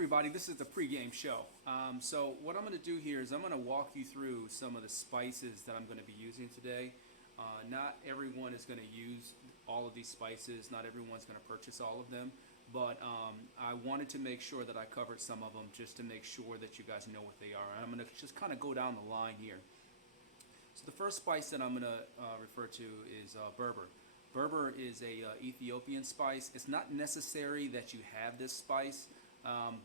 everybody, this is the pregame show. So what I'm going to do here is I'm going to walk you through some of the spices that I'm going to be using today. Not everyone is going to use all of these spices. Not everyone's going to purchase all of them. But I wanted to make sure that I covered some of them just to make sure that you guys know what they are. And I'm going to just kind of go down the line here. So the first spice that I'm going to refer to is berber. Berber is a Ethiopian spice. It's not necessary that you have this spice,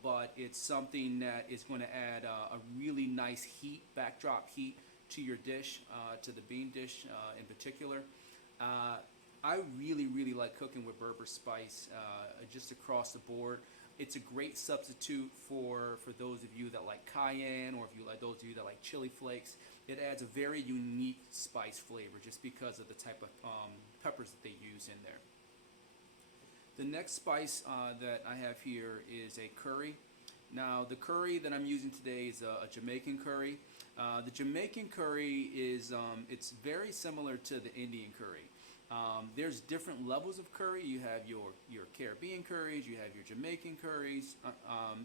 but it's something that is going to add a really nice heat, backdrop heat to your dish, to the bean dish in particular. I really like cooking with Berber spice just across the board. It's a great substitute for those of you that like cayenne, or if you like those of you that like chili flakes. It adds a very unique spice flavor just because of the type of peppers that they use in there. The next spice that I have here is a curry. Now the curry that I'm using today is a Jamaican curry. The Jamaican curry is it's very similar to the Indian curry. There's different levels of curry. You have your Caribbean curries, you have your Jamaican curries.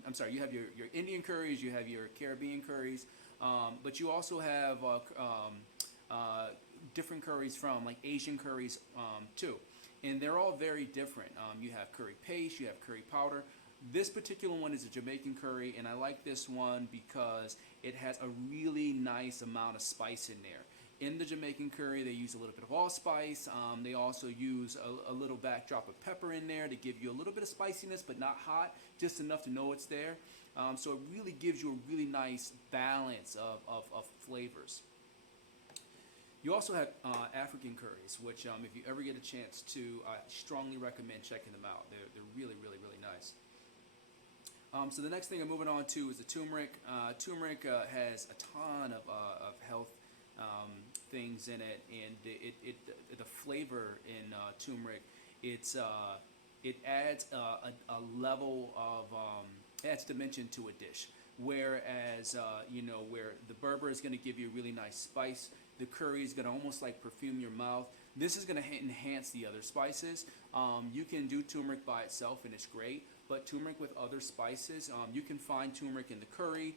I'm sorry, you have your Indian curries, you have your Caribbean curries, but you also have different curries from like Asian curries too. And they're all very different. You have curry paste, you have curry powder. This particular one is a Jamaican curry, and I like this one because it has a really nice amount of spice in there. In the Jamaican curry, they use a little bit of allspice. They also use a little backdrop of pepper in there to give you a little bit of spiciness, but not hot, just enough to know it's there. So it really gives you a really nice balance of flavors. You also have African curries, which if you ever get a chance to, I strongly recommend checking them out. They're really nice. So the next thing I'm moving on to is the turmeric. Turmeric has a ton of health things in it, and the flavor in turmeric, it adds a level of adds dimension to a dish. Whereas where the Berber is going to give you a really nice spice, the curry is going to almost like perfume your mouth. This is going to enhance the other spices. You can do turmeric by itself and it's great, but turmeric with other spices, you can find turmeric in the curry.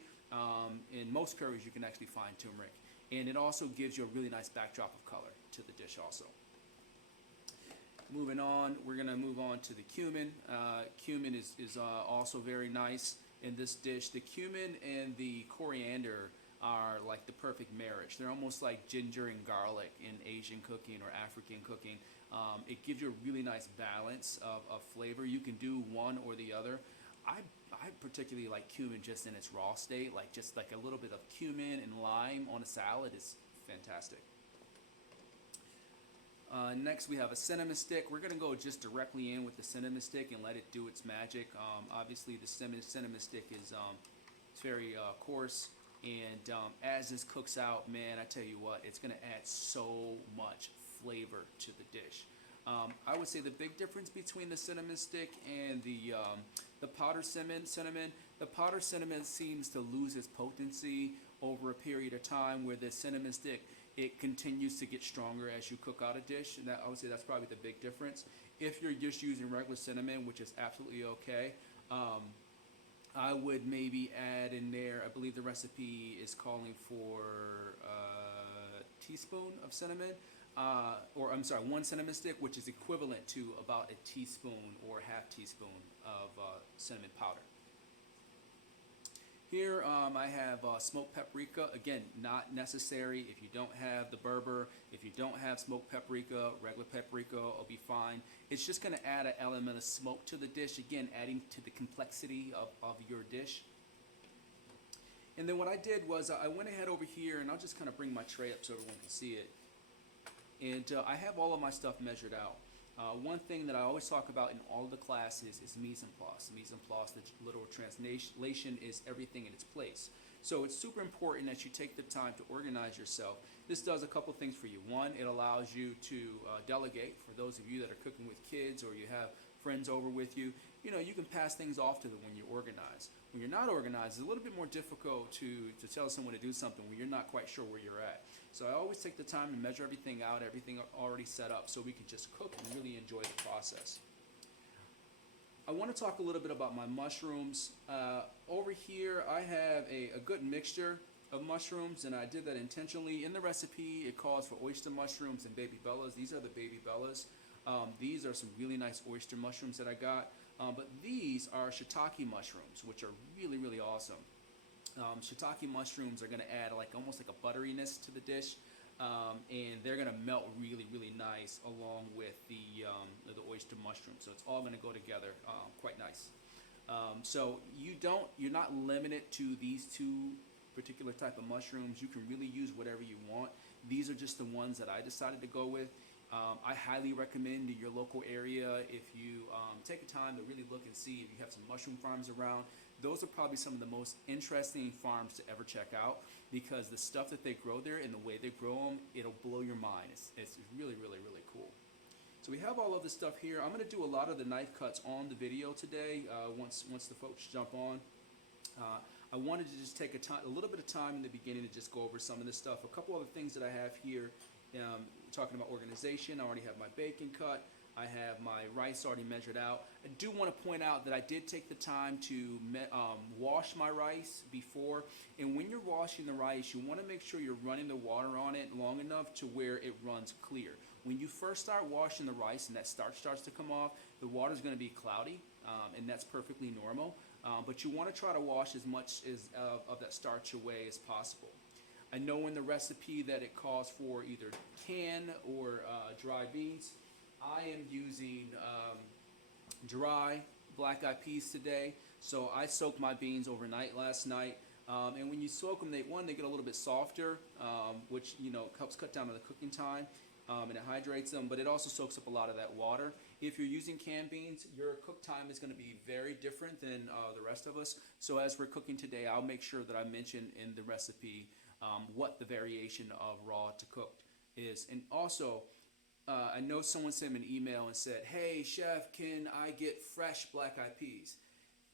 In most curries you can actually find turmeric. And it also gives you a really nice backdrop of color to the dish also. Moving on, we're going to move on to the cumin. Cumin is also very nice in this dish. The cumin and the coriander are like the perfect marriage. They're almost like ginger and garlic in Asian cooking or African cooking. It gives you a really nice balance of flavor. You can do one or the other. I particularly like cumin just in its raw state, like just like a little bit of cumin and lime on a salad is fantastic. Next we have a cinnamon stick. We're going to go just directly in with the cinnamon stick and let it do its magic. Obviously the cinnamon stick is it's very coarse, and as this cooks out, man, I tell you what, it's going to add so much flavor to the dish. I would say the big difference between the cinnamon stick and the powdered cinnamon, the powdered cinnamon seems to lose its potency over a period of time, where the cinnamon stick, it continues to get stronger as you cook out a dish, and I would say that's probably the big difference. If you're just using regular cinnamon, which is absolutely okay, I would maybe add in there, I believe the recipe is calling for a teaspoon of cinnamon, or I'm sorry, one cinnamon stick, which is equivalent to about a teaspoon or half teaspoon of cinnamon powder. Here I have smoked paprika. Again, not necessary if you don't have the Berber. If you don't have smoked paprika, regular paprika will be fine. It's just going to add an element of smoke to the dish, again adding to the complexity of your dish. And then what I did was I went ahead over here, and I'll just kind of bring my tray up so everyone can see it. And I have all of my stuff measured out. One thing that I always talk about in all of the classes is mise en place. Mise en place, the literal translation, is everything in its place. So it's super important that you take the time to organize yourself. This does a couple things for you. One, it allows you to delegate. For those of you that are cooking with kids, or you have friends over with you, you can pass things off to them when you're organized. When you're not organized, it's a little bit more difficult to tell someone to do something when you're not quite sure where you're at. So I always take the time to measure everything out, everything already set up, so we can just cook and really enjoy the process. I want to talk a little bit about my mushrooms. Over here, I have a good mixture of mushrooms, and I did that intentionally. In the recipe, it calls for oyster mushrooms and baby bellas. These are the baby bellas. These are some really nice oyster mushrooms that I got. But these are shiitake mushrooms, which are really, really awesome. Shiitake mushrooms are going to add like almost like a butteriness to the dish, and they're going to melt really, really nice along with the oyster mushroom. So it's all going to go together quite nice. So you're not limited to these two particular type of mushrooms. You can really use whatever you want. These are just the ones that I decided to go with. I highly recommend in your local area, if you take a time to really look and see if you have some mushroom farms around. Those are probably some of the most interesting farms to ever check out, because the stuff that they grow there and the way they grow them, it'll blow your mind. It's really, really, really cool. So we have all of this stuff here. I'm going to do a lot of the knife cuts on the video today once the folks jump on. I wanted to just take a little bit of time in the beginning to just go over some of this stuff. A couple other things that I have here, talking about organization. I already have my bacon cut. I have my rice already measured out. I do want to point out that I did take the time to wash my rice before. And when you're washing the rice, you want to make sure you're running the water on it long enough to where it runs clear. When you first start washing the rice and that starch starts to come off, the water is going to be cloudy, and that's perfectly normal. But you want to try to wash as much of that starch away as possible. I know in the recipe that it calls for either canned or dry beans. I am using dry black eyed peas today. So I soaked my beans overnight last night. And when you soak them, they get a little bit softer, which helps cut down on the cooking time, and it hydrates them. But it also soaks up a lot of that water. If you're using canned beans, your cook time is going to be very different than the rest of us. So as we're cooking today, I'll make sure that I mention in the recipe what the variation of raw to cooked is. And also, I know someone sent me an email and said, "Hey chef, can I get fresh black eyed peas?"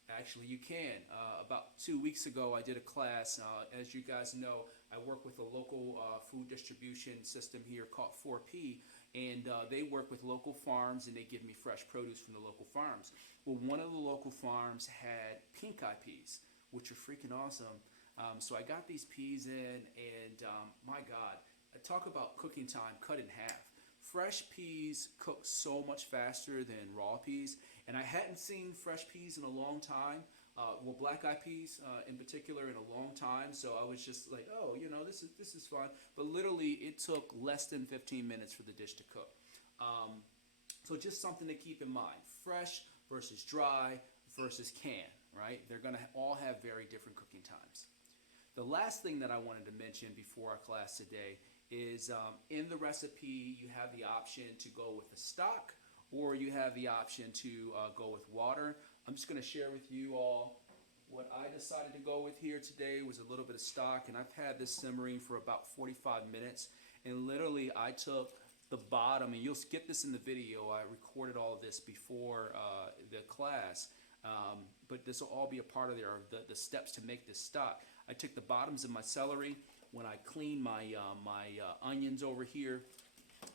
Actually, you can. About 2 weeks ago, I did a class. As you guys know, I work with a local food distribution system here called 4P, and they work with local farms, and they give me fresh produce from the local farms. Well, one of the local farms had pink eyed peas, which are freaking awesome. So I got these peas in, and my God, talk about cooking time cut in half. Fresh peas cook so much faster than raw peas, and I hadn't seen fresh peas in a long time. Well, black eyed peas in particular in a long time. So I was just like, oh, this is fun. But literally, it took less than 15 minutes for the dish to cook. So just something to keep in mind: fresh versus dry versus canned. Right? They're gonna all have very different cooking times. The last thing that I wanted to mention before our class today is in the recipe you have the option to go with the stock, or you have the option to go with water. I'm just going to share with you all what I decided to go with here today was a little bit of stock, and I've had this simmering for about 45 minutes, and literally I took the bottom, and you'll get this in the video, I recorded all of this before the class, but this will all be a part of the steps to make this stock. I took the bottoms of my celery. When I cleaned my onions over here,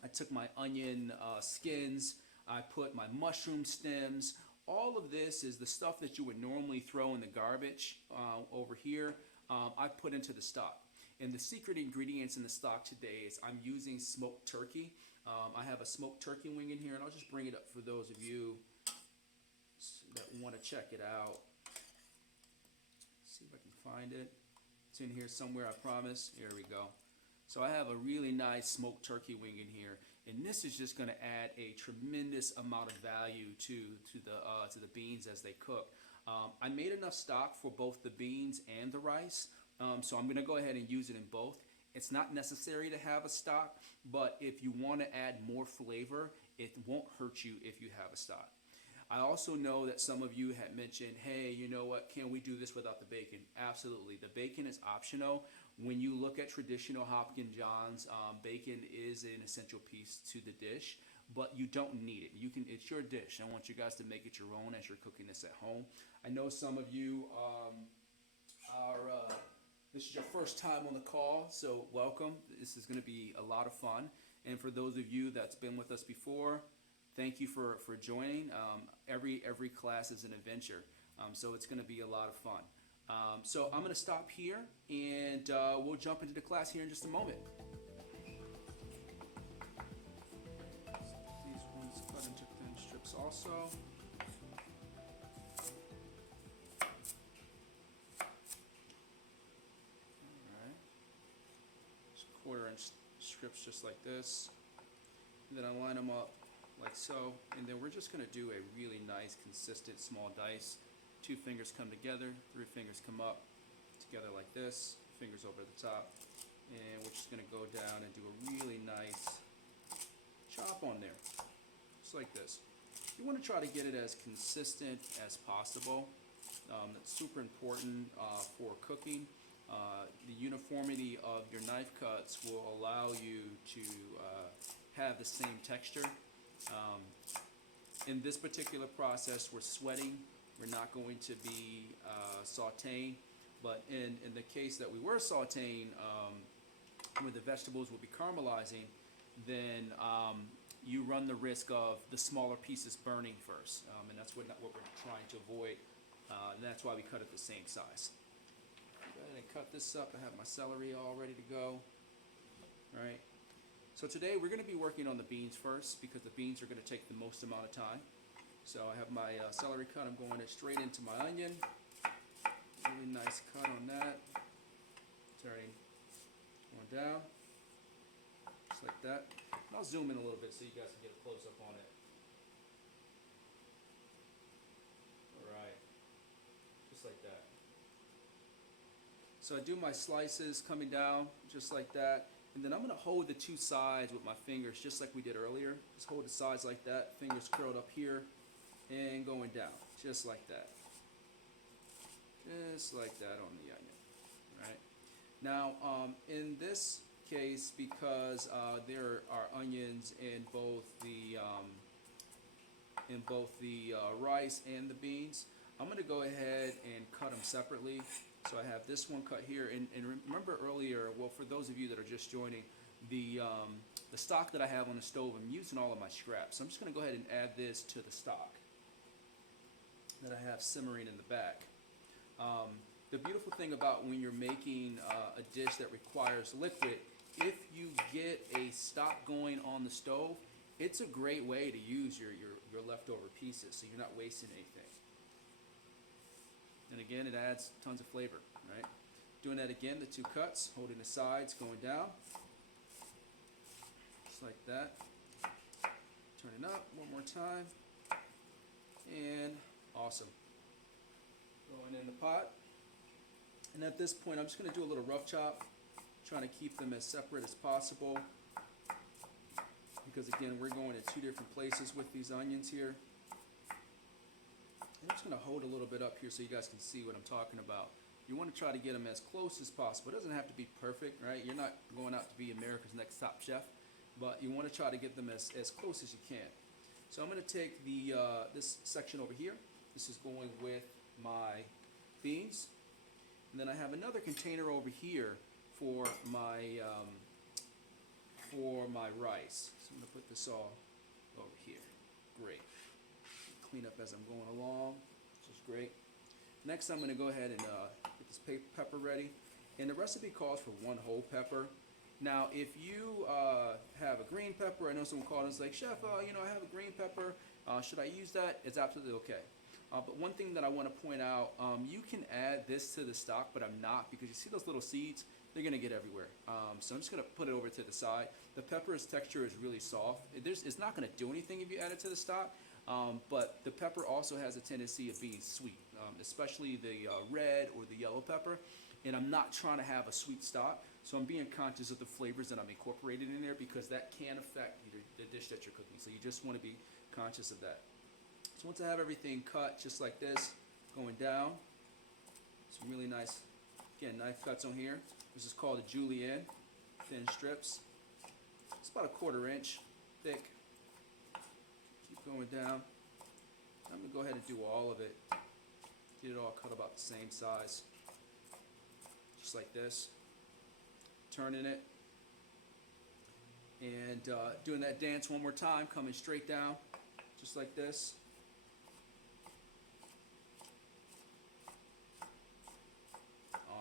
I took my onion skins, I put my mushroom stems. All of this is the stuff that you would normally throw in the garbage over here. I put into the stock. And the secret ingredients in the stock today is I'm using smoked turkey. I have a smoked turkey wing in here, and I'll just bring it up for those of you that want to check it out. See if I can find it. It's in here somewhere, I promise. Here we go. So I have a really nice smoked turkey wing in here, and this is just going to add a tremendous amount of value to the beans as they cook. I made enough stock for both the beans and the rice, so I'm going to go ahead and use it in both. It's not necessary to have a stock, but if you want to add more flavor, it won't hurt you if you have a stock. I also know that some of you had mentioned, hey, you know what, can we do this without the bacon? Absolutely. The bacon is optional. When you look at traditional Hoppin Johns, bacon is an essential piece to the dish, but you don't need it. It's your dish. I want you guys to make it your own as you're cooking this at home. I know some of you this is your first time on the call, so welcome. This is going to be a lot of fun. And for those of you that's been with us before, thank you for joining. Every class is an adventure, so it's going to be a lot of fun. So I'm going to stop here, and we'll jump into the class here in just a moment. These ones cut into thin strips also. Alright. Just 1/4 inch strips just like this. And then I line them up like so, and then we're just going to do a really nice consistent small dice. 2 fingers come together, 3 fingers come up together like this, fingers over the top, and we're just going to go down and do a really nice chop on there, just like this. You want to try to get it as consistent as possible. That's super important for cooking. The uniformity of your knife cuts will allow you to have the same texture. In this particular process, we're sweating. We're not going to be sauteing, but in the case that we were sauteing, where the vegetables will be caramelizing, then you run the risk of the smaller pieces burning first, and that's what we're trying to avoid, and that's why we cut it the same size. Go ahead and cut this up. I have my celery all ready to go. All right. So today we're going to be working on the beans first because the beans are going to take the most amount of time. So I have my celery cut. I'm going straight into my onion. Really nice cut on that. Turning one down, just like that. And I'll zoom in a little bit so you guys can get a close up on it. All right, just like that. So I do my slices coming down just like that. And then I'm going to hold the 2 sides with my fingers just like we did earlier. Just hold the sides like that, fingers curled up here and going down, just like that. Just like that on the onion, right? Now, in this case, because there are onions in both the rice and the beans, I'm going to go ahead and cut them separately. So I have this one cut here, and remember earlier, well, for those of you that are just joining, the stock that I have on the stove, I'm using all of my scraps. So I'm just going to go ahead and add this to the stock that I have simmering in the back. The beautiful thing about when you're making a dish that requires liquid, if you get a stock going on the stove, it's a great way to use your leftover pieces, so you're not wasting anything. And again, it adds tons of flavor, right? Doing that again, the 2 cuts, holding the sides, going down, just like that. Turning up one more time, and awesome. Going in the pot, and at this point, I'm just going to do a little rough chop, trying to keep them as separate as possible, because again, we're going in 2 different places with these onions here. I'm just going to hold a little bit up here so you guys can see what I'm talking about. You want to try to get them as close as possible. It doesn't have to be perfect, right? You're not going out to be America's Next Top Chef, but you want to try to get them as close as you can. So I'm going to take this section over here. This is going with my beans. And then I have another container over here for my rice. So I'm going to put this all over here. Great. Clean up as I'm going along, which is great. Next, I'm going to go ahead and get this pepper ready. And the recipe calls for 1 whole pepper. Now, if you have a green pepper, I know someone called and was like, Chef, I have a green pepper. Should I use that? It's absolutely okay. But one thing that I want to point out, you can add this to the stock, but I'm not, because you see those little seeds? They're going to get everywhere. So I'm just going to put it over to the side. The pepper's texture is really soft. It's not going to do anything if you add it to the stock. But the pepper also has a tendency of being sweet, especially the red or the yellow pepper. And I'm not trying to have a sweet stock, so I'm being conscious of the flavors that I'm incorporating in there, because that can affect the dish that you're cooking. So you just want to be conscious of that. So once I have everything cut just like this, going down, some really nice, again, knife cuts on here. This is called a julienne, thin strips. It's about a 1/4 inch thick. Keep going down. I'm going to go ahead and do all of it. Get it all cut about the same size. Just like this. Turning it. And doing that dance one more time, coming straight down. just like this.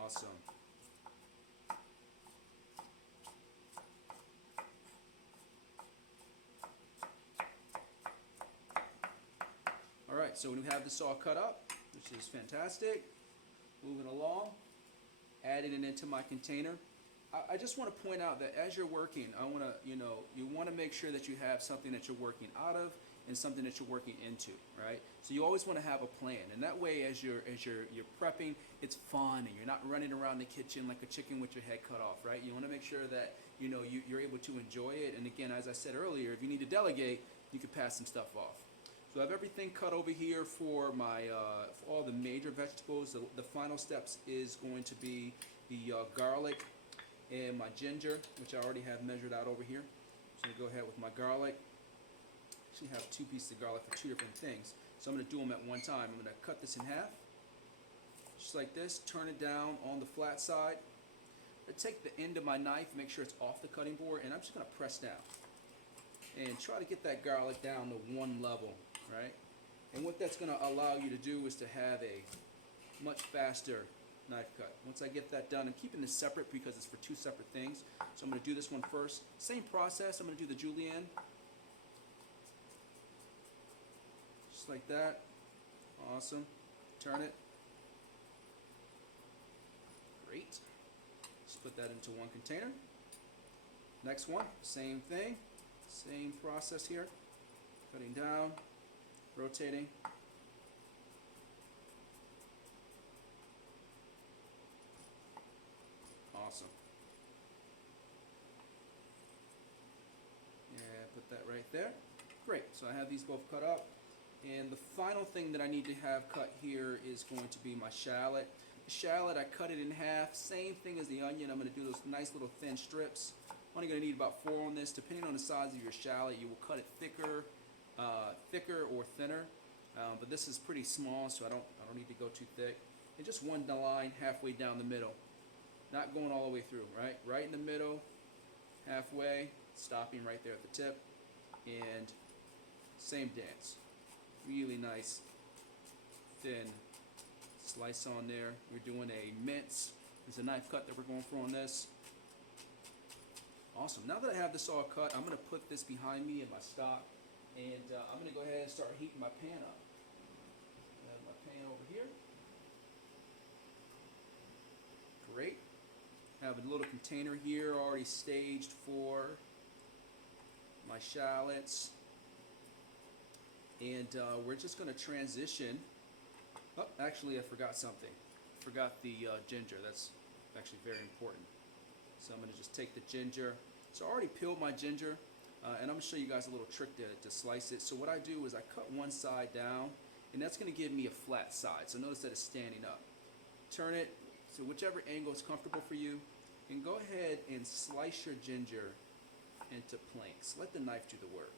Awesome. All right, so when we have this all cut up, which is fantastic, moving along, adding it into my container. I just want to point out that as you're working, I want to, you want to make sure that you have something that you're working out of and something that you're working into, right? So you always want to have a plan, and that way, as you're prepping, it's fun, and you're not running around the kitchen like a chicken with your head cut off, right? You want to make sure that you're able to enjoy it. And again, as I said earlier, if you need to delegate, you can pass some stuff off. So I have everything cut over here for my for all the major vegetables. The final steps is going to be the garlic and my ginger, which I already have measured out over here. So I'm going to go ahead with my garlic. Actually have 2 pieces of garlic for 2 different things. So I'm going to do them at one time. I'm going to cut this in half, just like this, turn it down on the flat side. I take the end of my knife, make sure it's off the cutting board, and I'm just going to press down. And try to get that garlic down to one level, right? And what that's going to allow you to do is to have a much faster knife cut. Once I get that done, I'm keeping this separate because it's for 2 separate things. So I'm going to do this one first. Same process, I'm going to do the julienne. Just like that. Awesome. Turn it. Great. Just put that into one container. Next one, same thing. Same process here. Cutting down, rotating. Awesome. Yeah, put that right there. Great, so I have these both cut up. And the final thing that I need to have cut here is going to be my shallot. The shallot, I cut it in half. Same thing as the onion. I'm going to do those nice little thin strips. Only going to need about 4 on this. Depending on the size of your shallot, you will cut it thicker or thinner. But this is pretty small, so I don't need to go too thick. And just one line halfway down the middle. Not going all the way through, right? Right in the middle, halfway, stopping right there at the tip. And same dance. Really nice, thin slice on there. We're doing a mince. There's a knife cut that we're going for on this. Awesome. Now that I have this all cut, I'm going to put this behind me in my stock, and I'm going to go ahead and start heating my pan up. I have my pan over here. Great. I have a little container here already staged for my shallots. And we're just going to transition. Oh, actually, I forgot something. Forgot the ginger. That's actually very important. So I'm going to just take the ginger. So I already peeled my ginger, and I'm going to show you guys a little trick to slice it. So what I do is I cut one side down, and that's going to give me a flat side. So notice that it's standing up. Turn it to whichever angle is comfortable for you, and go ahead and slice your ginger into planks. Let the knife do the work.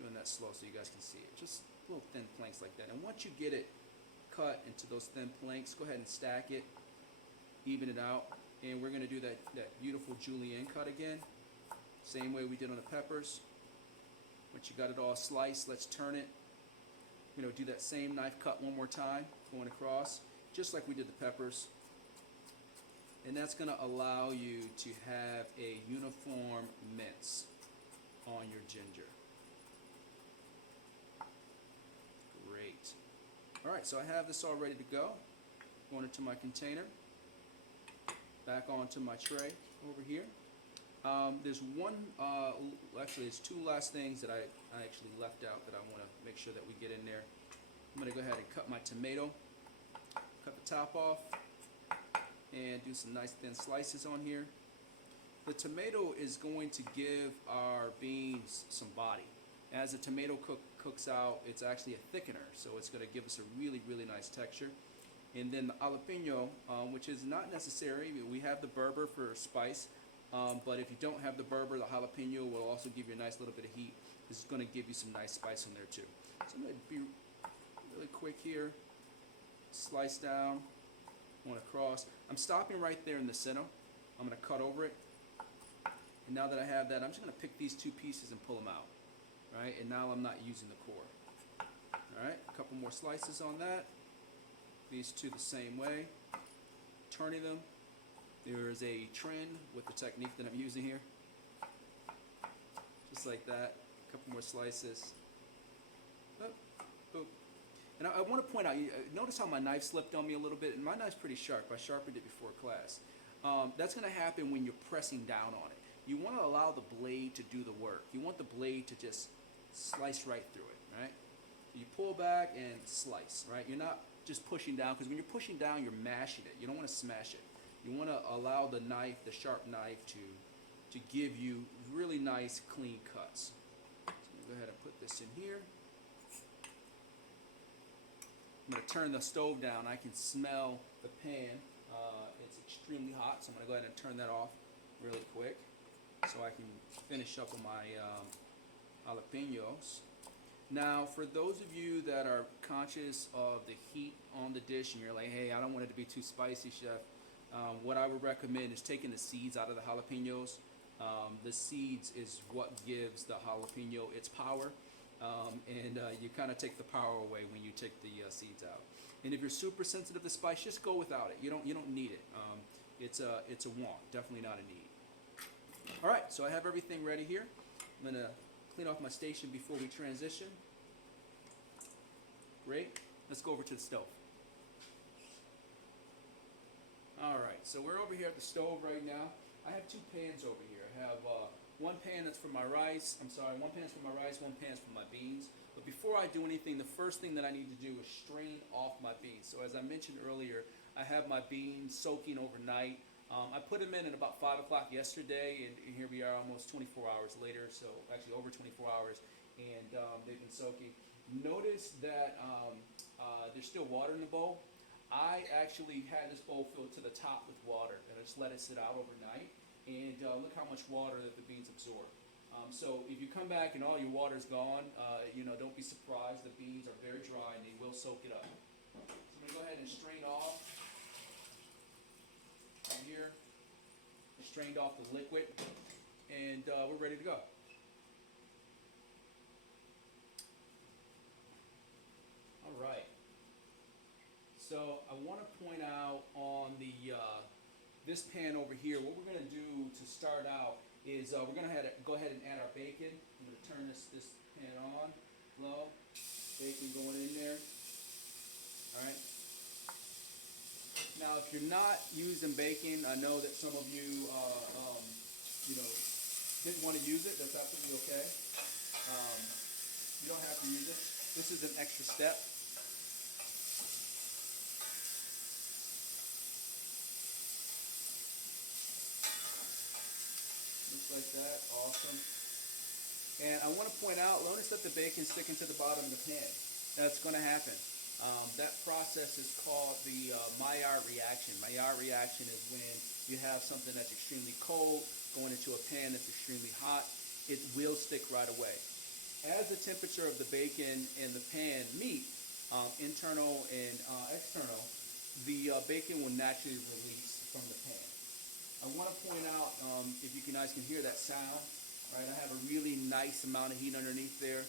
Doing that slow so you guys can see it. Just little thin planks like that. And once you get it cut into those thin planks, go ahead and stack it, even it out. And we're going to do that beautiful julienne cut again. Same way we did on the peppers. Once you got it all sliced, let's turn it. Do that same knife cut one more time, going across, just like we did the peppers. And that's going to allow you to have a uniform mince on your ginger. Great. All right, so I have this all ready to go. Going into my container. Back onto my tray over here. There's one, actually there's 2 last things that I actually left out that I want to make sure that we get in there. I'm going to go ahead and cut my tomato. Cut the top off. And do some nice thin slices on here. The tomato is going to give our beans some body. As the tomato cooks out, it's actually a thickener, so it's going to give us a really, really nice texture. And then the jalapeno, which is not necessary. We have the Berber for spice, but if you don't have the Berber, the jalapeno will also give you a nice little bit of heat. This is going to give you some nice spice on there too. So I'm going to be really quick here. Slice down, going across. I'm stopping right there in the center. I'm going to cut over it. And now that I have that, I'm just going to pick these 2 pieces and pull them out. right? And now I'm not using the core. All right, a couple more slices on that. These two the same way, turning them. There is a trend with the technique that I'm using here. Just like that, a couple more slices. Boop, boop. And I want to point out, notice how my knife slipped on me a little bit, and my knife's pretty sharp. I sharpened it before class. That's going to happen when you're pressing down on it. You want to allow the blade to do the work. You want the blade to just slice right through it, right? You pull back and slice, right? You're not just pushing down, because when you're pushing down, you're mashing it. You don't want to smash it. You want to allow the knife, the sharp knife, to give you really nice, clean cuts. So I'm going to go ahead and put this in here. I'm going to turn the stove down. I can smell the pan. It's extremely hot, so I'm going to go ahead and turn that off really quick so I can finish up on my jalapenos. Now, for those of you that are conscious of the heat on the dish and you're like, hey, I don't want it to be too spicy, chef, what I would recommend is taking the seeds out of the jalapenos. The seeds is what gives the jalapeno its power. You kind of take the power away when you take the seeds out. And if you're super sensitive to spice, just go without it. You don't need it. It's a want, definitely not a need. All right, so I have everything ready here. I'm gonna clean off my station before we transition. Great. Let's go over to the stove. All right, so we're over here at the stove right now. I have two pans over here. I have one pan that's for my rice. One pan's for my rice, one pan's for my beans. But before I do anything, the first thing that I need to do is strain off my beans. So as I mentioned earlier, I have my beans soaking overnight. I put them in at about 5 o'clock yesterday, and here we are almost 24 hours later, so actually over 24 hours, and they've been soaking. Notice that there's still water in the bowl. I actually had this bowl filled to the top with water, and I just let it sit out overnight, and look how much water that the beans absorb. So if you come back and all your water's gone, don't be surprised. The beans are very dry, and they will soak it up. So I'm going to go ahead and strain off. Here, I strained off the liquid, and we're ready to go. All right. So I want to point out on the this pan over here, what we're going to do to start out is we're going to go ahead and add our bacon. I'm going to turn this pan on, low, bacon going in there. All right. Now, if you're not using bacon, I know that some of you, didn't want to use it. That's absolutely okay. You don't have to use it. This is an extra step. Looks like that. Awesome. And I want to point out, notice that the bacon's sticking to the bottom of the pan. That's going to happen. That process is called the Maillard reaction. Maillard reaction is when you have something that's extremely cold going into a pan that's extremely hot. It will stick right away. As the temperature of the bacon and the pan meet, internal and external, the bacon will naturally release from the pan. I want to point out, if you guys can hear that sound, right? I have a really nice amount of heat underneath there.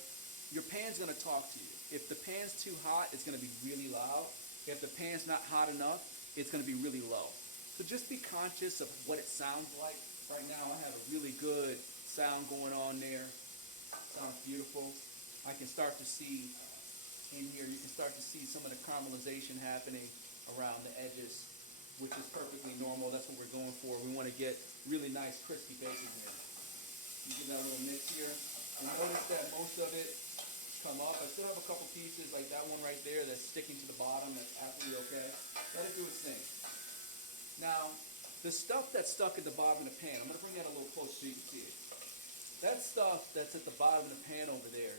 Your pan's going to talk to you. If the pan's too hot, it's going to be really loud. If the pan's not hot enough, it's going to be really low. So just be conscious of what it sounds like. Right now I have a really good sound going on there. Sounds beautiful. I can start to see in here, you can start to see some of the caramelization happening around the edges, which is perfectly normal. That's what we're going for. We want to get really nice crispy bacon here. You give that a little mix here. And notice that most of it come up. I still have a couple pieces like that one right there that's sticking to the bottom. That's absolutely okay. Let it do its thing. Now, the stuff that's stuck at the bottom of the pan, I'm going to bring that a little closer so you can see it. That stuff that's at the bottom of the pan over there,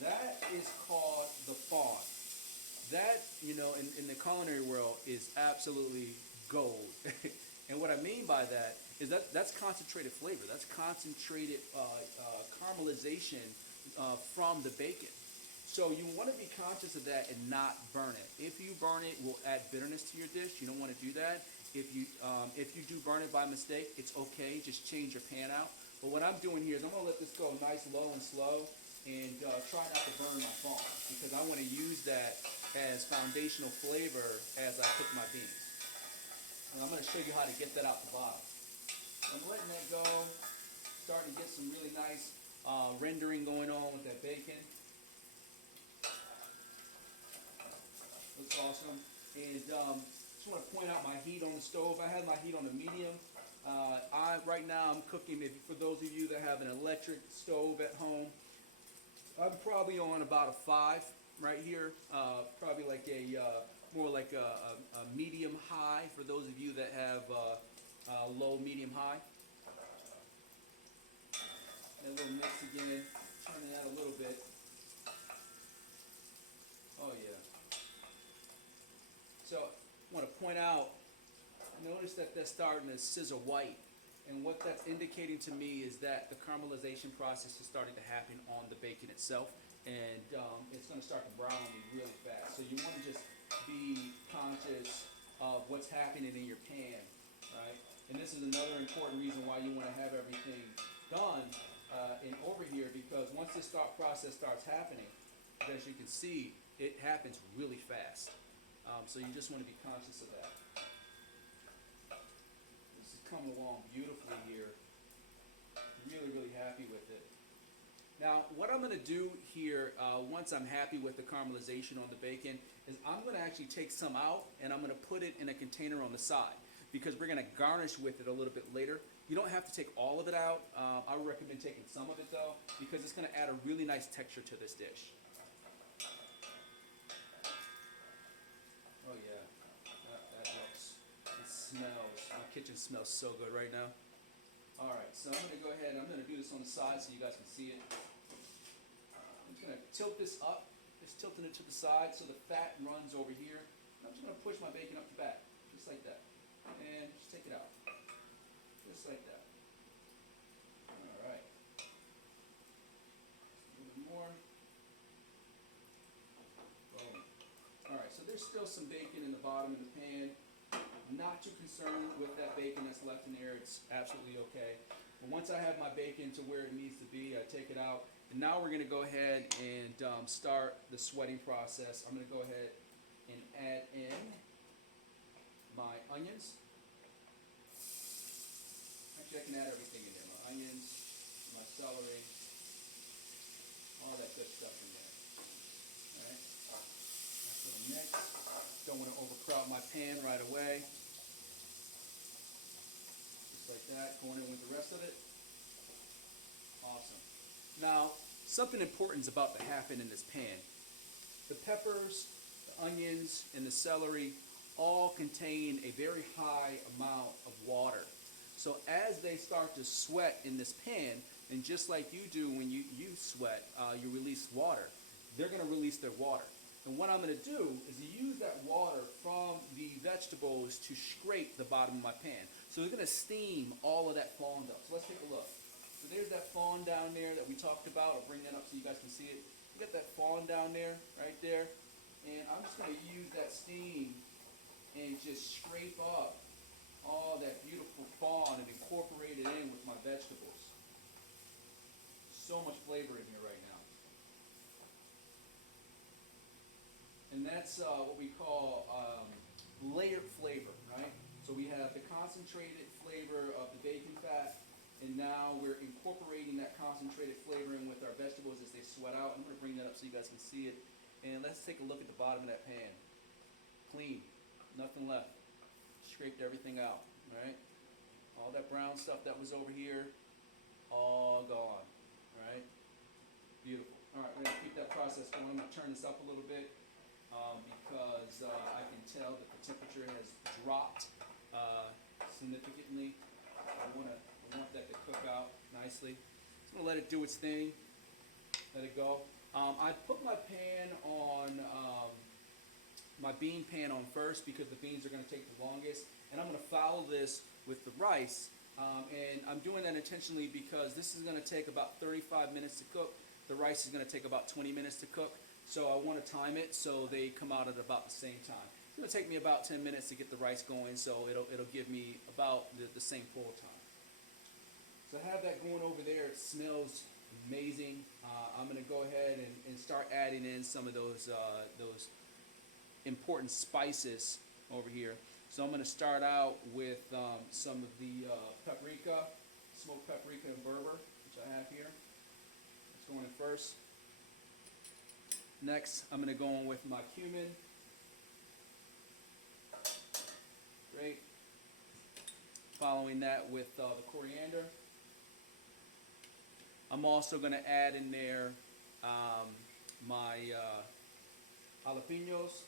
that is called the fond. That, in the culinary world is absolutely gold. And what I mean by that is that's concentrated flavor. That's concentrated caramelization from the bacon. So you want to be conscious of that and not burn it. If you burn it, it will add bitterness to your dish. You don't want to do that. If you do burn it by mistake, it's okay. Just change your pan out. But what I'm doing here is I'm going to let this go nice, low, and slow. and try not to burn my fawn because I want to use that as foundational flavor as I cook my beans. And I'm going to show you how to get that out the bottom. I'm letting that go, starting to get some really nice rendering going on with that bacon. Looks awesome. And just want to point out my heat on the stove. I had my heat on a medium. Right now I'm cooking, for those of you that have an electric stove at home, I'm probably on about a 5 right here. Probably like more like a medium high for those of you that have low, medium, high. And a little mix again, turning that a little bit. Oh yeah. So I want to point out, notice that they're starting to sizzle white. And what that's indicating to me is that the caramelization process is starting to happen on the bacon itself. And it's going to start to brown really fast. So you want to just be conscious of what's happening in your pan, right? And this is another important reason why you want to have everything done over here, because once this process starts happening, as you can see, it happens really fast. So you just want to be conscious of that. This is coming along beautifully here. Really, really happy with it. Now, what I'm going to do here, once I'm happy with the caramelization on the bacon, is I'm going to actually take some out and I'm going to put it in a container on the side, because we're going to garnish with it a little bit later. You don't have to take all of it out. I would recommend taking some of it though, because it's going to add a really nice texture to this dish. Oh yeah, that looks, it smells, my kitchen smells so good right now. Alright, so I'm going to go ahead and I'm going to do this on the side so you guys can see it. I'm just going to tilt this up, just tilting it to the side so the fat runs over here. And I'm just going to push my bacon up the back, just like that. And just take it out, just like that. Alright. A little bit more. Boom. Alright, so there's still some bacon in the bottom of the pan. I'm not too concerned with that bacon that's left in there. It's absolutely okay. But once I have my bacon to where it needs to be, I take it out. And now we're going to go ahead and start the sweating process. I'm going to go ahead and add in my onions. Actually, I can add everything in there. My onions, my celery, all that good stuff in there. All right. Nice little mix. Don't want to overcrowd my pan right away. Just like that, going in with the rest of it. Awesome. Now, something important is about to happen in this pan. The peppers, the onions, and the celery all contain a very high amount of water. So as they start to sweat in this pan, and just like you do when you sweat, you release water, they're going to release their water. And what I'm going to do is use that water from the vegetables to scrape the bottom of my pan. So we're going to steam all of that fond up. So let's take a look. So there's that fond down there that we talked about. I'll bring that up so you guys can see it. You got that fond down there, right there. And I'm just going to use that steam and just scrape up all that beautiful fond and incorporate it in with my vegetables. So much flavor in here right now. And that's what we call layered flavor, right? So we have the concentrated flavor of the bacon fat, and now we're incorporating that concentrated flavor in with our vegetables as they sweat out. I'm going to bring that up so you guys can see it. And let's take a look at the bottom of that pan. Clean, nothing left. Scraped everything out, right? All that brown stuff that was over here, all gone, right? Beautiful. All right, we're going to keep that process going. I'm going to turn this up a little bit. Because I can tell that the temperature has dropped significantly. I want that to cook out nicely. Just going to let it do its thing. Let it go. I put my pan on, my bean pan on first because the beans are going to take the longest. And I'm going to follow this with the rice. And I'm doing that intentionally because this is going to take about 35 minutes to cook. The rice is going to take about 20 minutes to cook. So I want to time it so they come out at about the same time. It's going to take me about 10 minutes to get the rice going, so it'll give me about the same pull time. So I have that going over there. It smells amazing. I'm going to go ahead and start adding in some of those important spices over here. So I'm going to start out with some of the paprika, smoked paprika and Berber, which I have here. That's going in first. Next, I'm going to go in with my cumin. Great. Following that with the coriander. I'm also going to add in there my jalapenos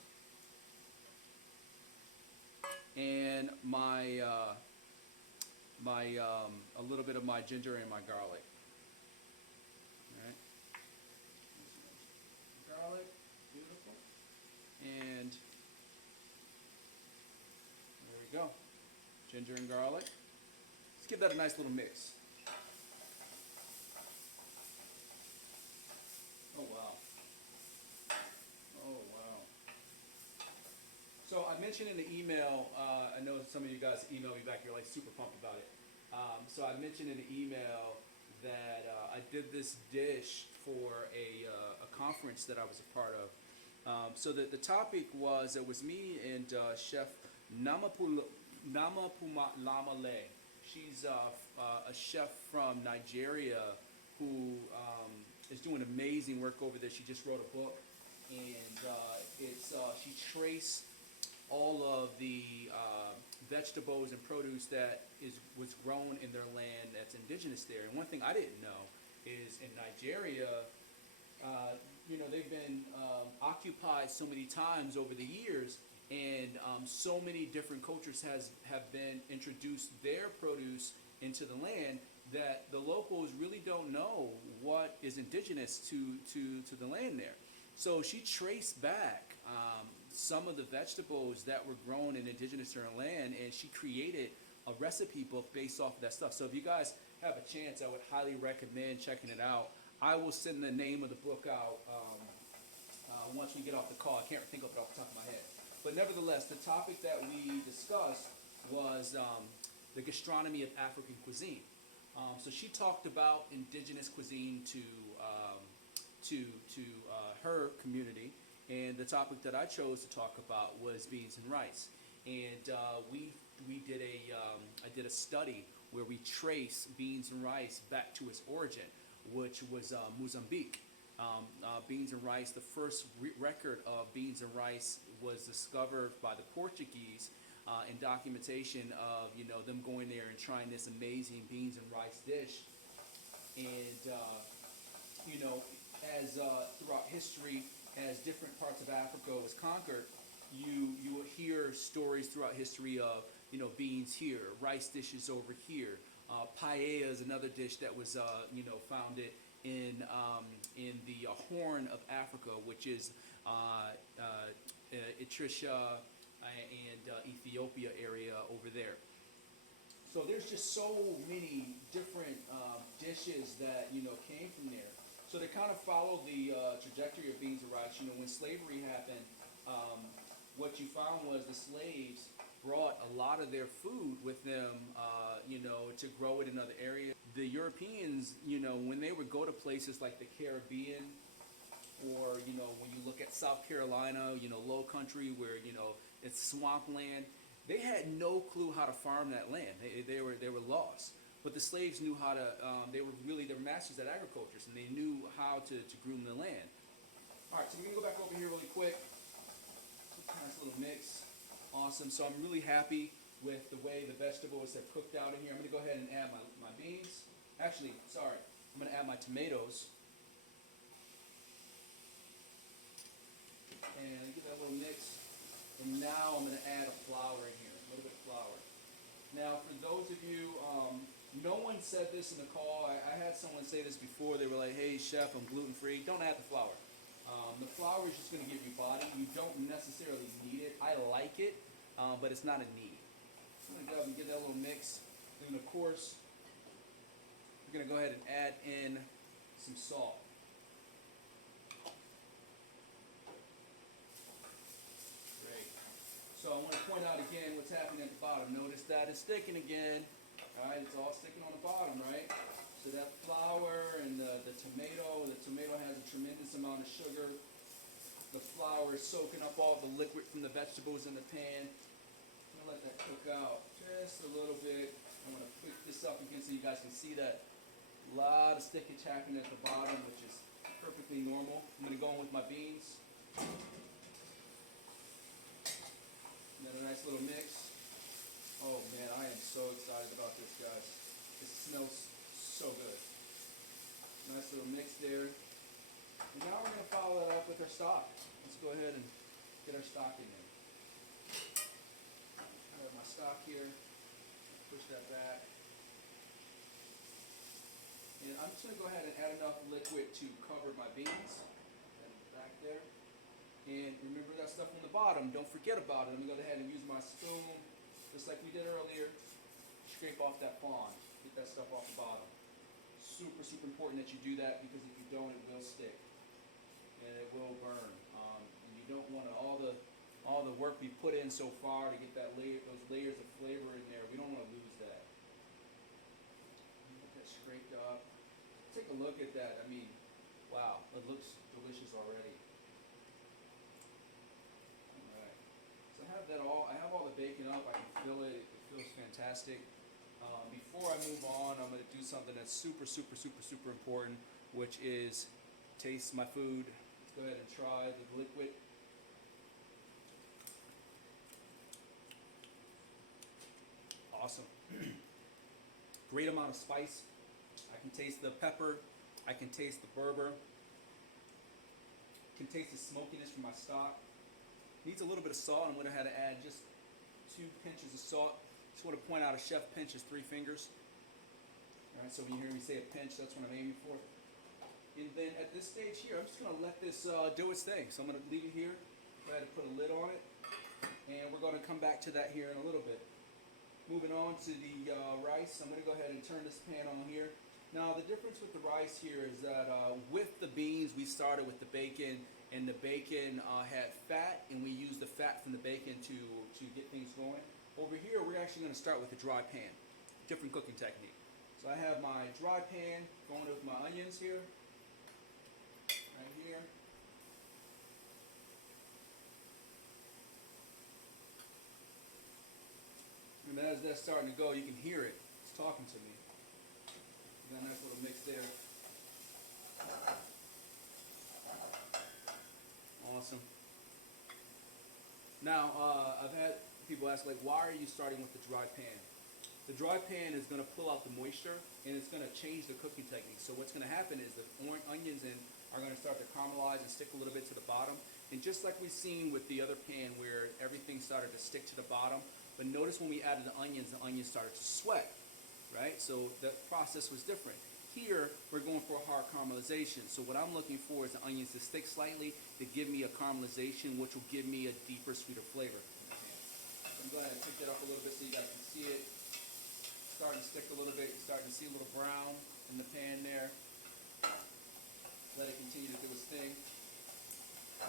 and my a little bit of my ginger and my garlic. All right. Garlic, beautiful, and there we go. Ginger and garlic. Let's give that a nice little mix. Oh wow. Oh wow. So I mentioned in the email, I know some of you guys emailed me back, you're like super pumped about it. So I mentioned in the email that I did this dish for a conference that I was a part of. So the topic was, it was me and Chef Namapulamale. She's a chef from Nigeria who is doing amazing work over there. She just wrote a book, and she traced all of the vegetables and produce that was grown in their land that's indigenous there. And one thing I didn't know is in Nigeria, they've been occupied so many times over the years, and so many different cultures have been introduced their produce into the land that the locals really don't know what is indigenous to the land there. So she traced back some of the vegetables that were grown and indigenous to her land, and she created a recipe book based off of that stuff. So if you guys have a chance, I would highly recommend checking it out. I will send the name of the book out once we get off the call. I can't think of it off the top of my head. But nevertheless, the topic that we discussed was the gastronomy of African cuisine. So she talked about indigenous cuisine to her community, and the topic that I chose to talk about was beans and rice. And we did I did a study where we traced beans and rice back to its origin, which was Mozambique. Beans and rice, the first record of beans and rice was discovered by the Portuguese in documentation of them going there and trying this amazing beans and rice dish. And as throughout history, as different parts of Africa was conquered, you will hear stories throughout history of beans here, rice dishes over here. Paella is another dish that was founded in the Horn of Africa, which is Eritrea and Ethiopia area over there. So there's just so many different dishes that came from there. So to kind of follow the trajectory of beans and rice, when slavery happened, what you found was the slaves brought a lot of their food with them, to grow it in other areas. The Europeans, when they would go to places like the Caribbean, or when you look at South Carolina, low country where it's swampland, they had no clue how to farm that land. They were lost. But the slaves knew how to. They were masters at agriculture, and they knew how to groom the land. All right, so we're gonna go back over here really quick. Nice little mix. Awesome. So I'm really happy with the way the vegetables have cooked out in here. I'm gonna go ahead and add my beans. Actually, sorry, I'm gonna add my tomatoes. And give that a little mix. And now I'm going to add a flour in here, a little bit of flour. Now, for those of you, no one said this in the call. I had someone say this before. They were like, hey, chef, I'm gluten-free. Don't add the flour. The flour is just going to give you body. You don't necessarily need it. I like it, but it's not a need. I'm going to go and get that little mix. And, of course, we're going to go ahead and add in some salt. So I want to point out again what's happening at the bottom. Notice that it's sticking again. All right, it's all sticking on the bottom, right? So that flour and the the tomato. The tomato has a tremendous amount of sugar. The flour is soaking up all the liquid from the vegetables in the pan. I'm gonna let that cook out just a little bit. I'm gonna pick this up again so you guys can see that a lot of stickage happening at the bottom, which is perfectly normal. I'm gonna go in with my beans. And then a nice little mix. Oh man, I am so excited about this, guys. It smells so good. Nice little mix there. And now we're going to follow that up with our stock. Let's go ahead and get our stock in there. I have my stock here. Push that back. And I'm just going to go ahead and add enough liquid to cover my beans. Back there. And remember that stuff on the bottom. Don't forget about it. I'm going to go ahead and use my spoon, just like we did earlier. Scrape off that fond. Get that stuff off the bottom. Super, super important that you do that, because if you don't, it will stick. And it will burn. And you don't want to, all the work we put in so far to get that layer, those layers of flavor in there, we don't want to lose that. Get that scraped up. Take a look at that. I mean, wow, it looks delicious already. Alright. So I have that all, I have all the bacon up, I can feel it, it feels fantastic. Before I move on, I'm going to do something that's super, super, super, super important, which is taste my food. Let's go ahead and try the liquid. Awesome. Great amount of spice. I can taste the pepper. I can taste the berber. Can taste the smokiness from my stock. Needs a little bit of salt. I'm going to have to add just 2 pinches of salt. Just want to point out a chef pinch is 3 fingers. Alright, so when you hear me say a pinch, that's what I'm aiming for. And then at this stage here, I'm just going to let this do its thing. So I'm going to leave it here. Go ahead and put a lid on it. And we're going to come back to that here in a little bit. Moving on to the rice, I'm going to go ahead and turn this pan on here. Now the difference with the rice here is that with the beans, we started with the bacon. And the bacon had fat, and we used the fat from the bacon to get things going. Over here, we're actually going to start with the dry pan. Different cooking technique. So I have my dry pan going with my onions here. Right here. And as that's starting to go, you can hear it. It's talking to me. Got a nice little mix there. Awesome. Now, I've had people ask, like, why are you starting with the dry pan? The dry pan is going to pull out the moisture, and it's going to change the cooking technique. So what's going to happen is the onions are going to start to caramelize and stick a little bit to the bottom. And just like we've seen with the other pan where everything started to stick to the bottom, but notice when we added the onions started to sweat, right? So the process was different. Here, we're going for a hard caramelization. So what I'm looking for is the onions to stick slightly to give me a caramelization, which will give me a deeper, sweeter flavor. So I'm going to pick that up a little bit so you guys can see it. Starting to stick a little bit. You're starting to see a little brown in the pan there. Let it continue to do its thing.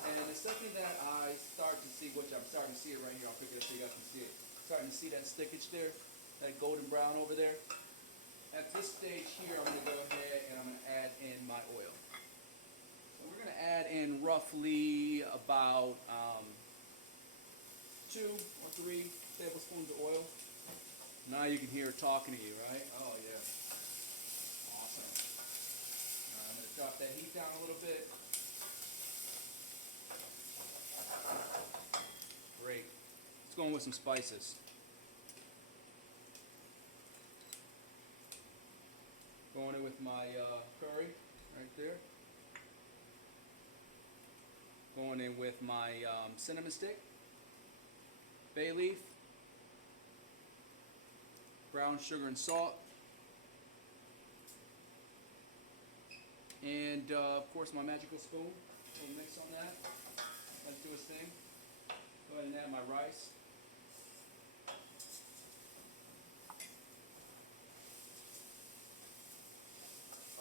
And the second that I start to see, which I'm starting to see it right here, I'll pick it up so you guys can see it. Starting to see that stickage there, that golden brown over there. At this stage here, I'm going to go ahead and I'm going to add in my oil. So we're going to add in roughly about 2 or 3 tablespoons of oil. Now you can hear it talking to you, right? Oh, yeah. Awesome. Now I'm going to drop that heat down a little bit. Great. Let's go in with some spices. Going in with my curry right there. Going in with my cinnamon stick, bay leaf, brown sugar and salt, and of course my magical spoon. A little mix on that. Let's do its thing. Go ahead and add my rice.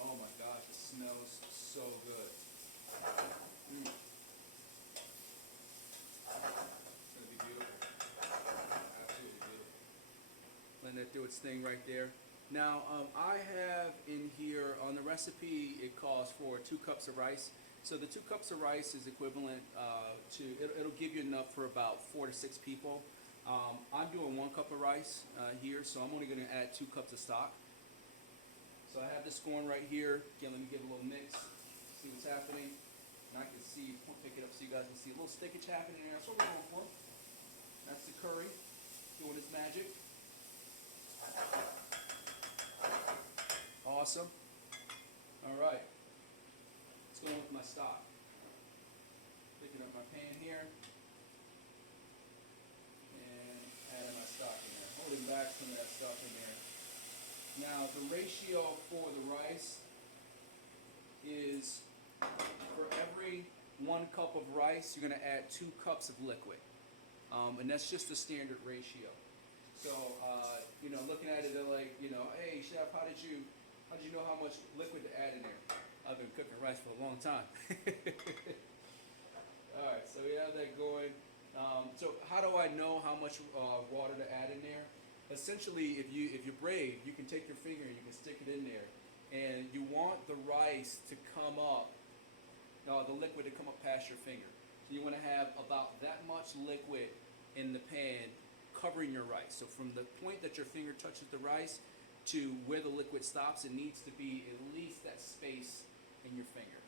Oh my gosh, it smells so good. It's going to be beautiful. Absolutely beautiful. Letting that do its thing right there. Now, I have in here on on the recipe, it calls for 2 cups of rice. So the 2 cups of rice is equivalent to, it'll give you enough for about 4 to 6 people. I'm doing 1 cup of rice here, so I'm only going to add 2 cups of stock. So I have this going right here. Again, let me give it a little mix, see what's happening. And I can see, pick it up so you guys can see a little stickage happening there. That's what we're going for. That's the curry doing its magic. Awesome. All right. Let's go on with my stock. Picking up my pan here and adding my stock in there. Holding back some of that stuff in there. Now the ratio for the rice is for every 1 cup of rice, you're going to add 2 cups of liquid. And that's just the standard ratio. So, looking at it, they're like, hey, chef, how did you know how much liquid to add in there? I've been cooking rice for a long time. All right, so we have that going. So how do I know how much water to add in there? Essentially, if you're brave, you can take your finger and you can stick it in there, and you want the rice to come up, the liquid to come up past your finger. So you want to have about that much liquid in the pan covering your rice. So from the point that your finger touches the rice to where the liquid stops, it needs to be at least that space in your finger.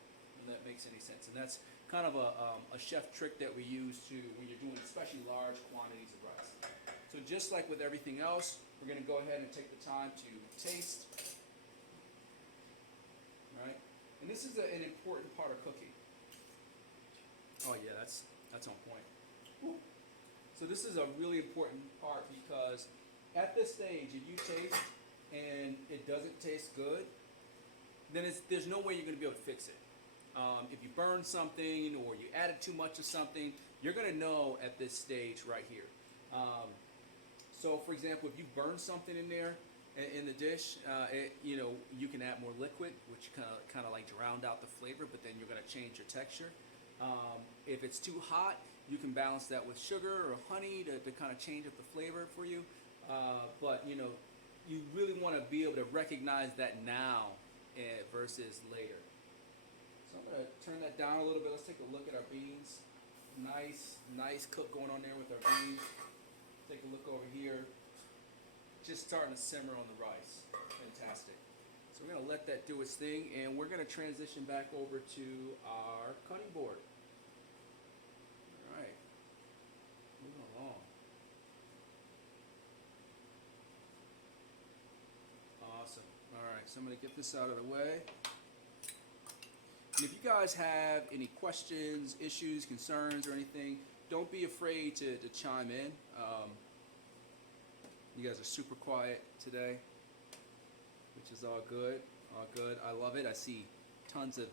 If that makes any sense. And that's kind of a chef trick that we use when you're doing especially large quantities of rice. So just like with everything else, we're going to go ahead and take the time to taste. All right? And this is an important part of cooking. Oh yeah, that's on point. Woo. So this is a really important part because at this stage, if you taste and it doesn't taste good, then there's no way you're going to be able to fix it. If you burn something or you added too much of something, you're going to know at this stage right here. So for example, if you burn something in there in the dish, you can add more liquid, which kind of like drowned out the flavor, but then you're going to change your texture. If it's too hot, you can balance that with sugar or honey to kind of change up the flavor for you. But you really want to be able to recognize that now versus later. So I'm going to turn that down a little bit. Let's take a look at our beans. Nice cook going on there with our beans. Take a look over here. Just starting to simmer on the rice. Fantastic. So we're going to let that do its thing, and we're going to transition back over to our cutting board. All right. Moving along. Awesome. All right, so I'm going to get this out of the way. And if you guys have any questions, issues, concerns, or anything, don't be afraid to chime in. You guys are super quiet today, which is all good. All good. I love it. I see tons of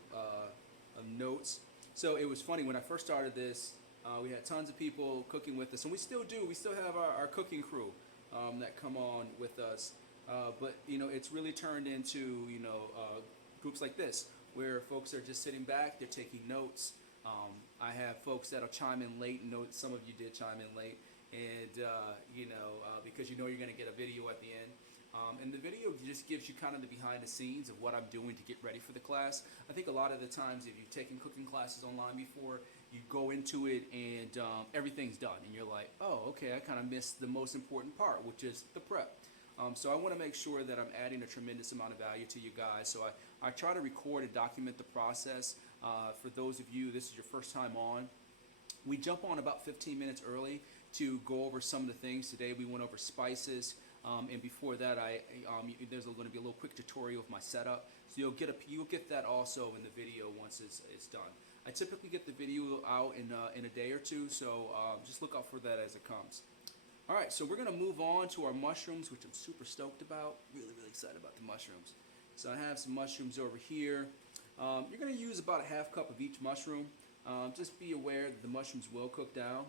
notes. So it was funny when I first started this. We had tons of people cooking with us, and we still do. We still have our cooking crew that come on with us. But it's really turned into groups like this, where folks are just sitting back, they're taking notes. I have folks that'll chime in late, and some of you did chime in late, and because you're going to get a video at the end. And the video just gives you kind of the behind the scenes of what I'm doing to get ready for the class. I think a lot of the times if you've taken cooking classes online before, you go into it and everything's done, and you're like, oh, okay, I kind of missed the most important part, which is the prep. So I want to make sure that I'm adding a tremendous amount of value to you guys. So I try to record and document the process. For those of you, this is your first time on. We jump on about 15 minutes early to go over some of the things. Today we went over spices. And before that, there's going to be a little quick tutorial of my setup. So you'll get that also in the video once it's done. I typically get the video out in a day or two, so just look out for that as it comes. All right, so we're going to move on to our mushrooms, which I'm super stoked about. Really, really excited about the mushrooms. So I have some mushrooms over here. You're going to use about a half cup of each mushroom. Just be aware that the mushrooms will cook down.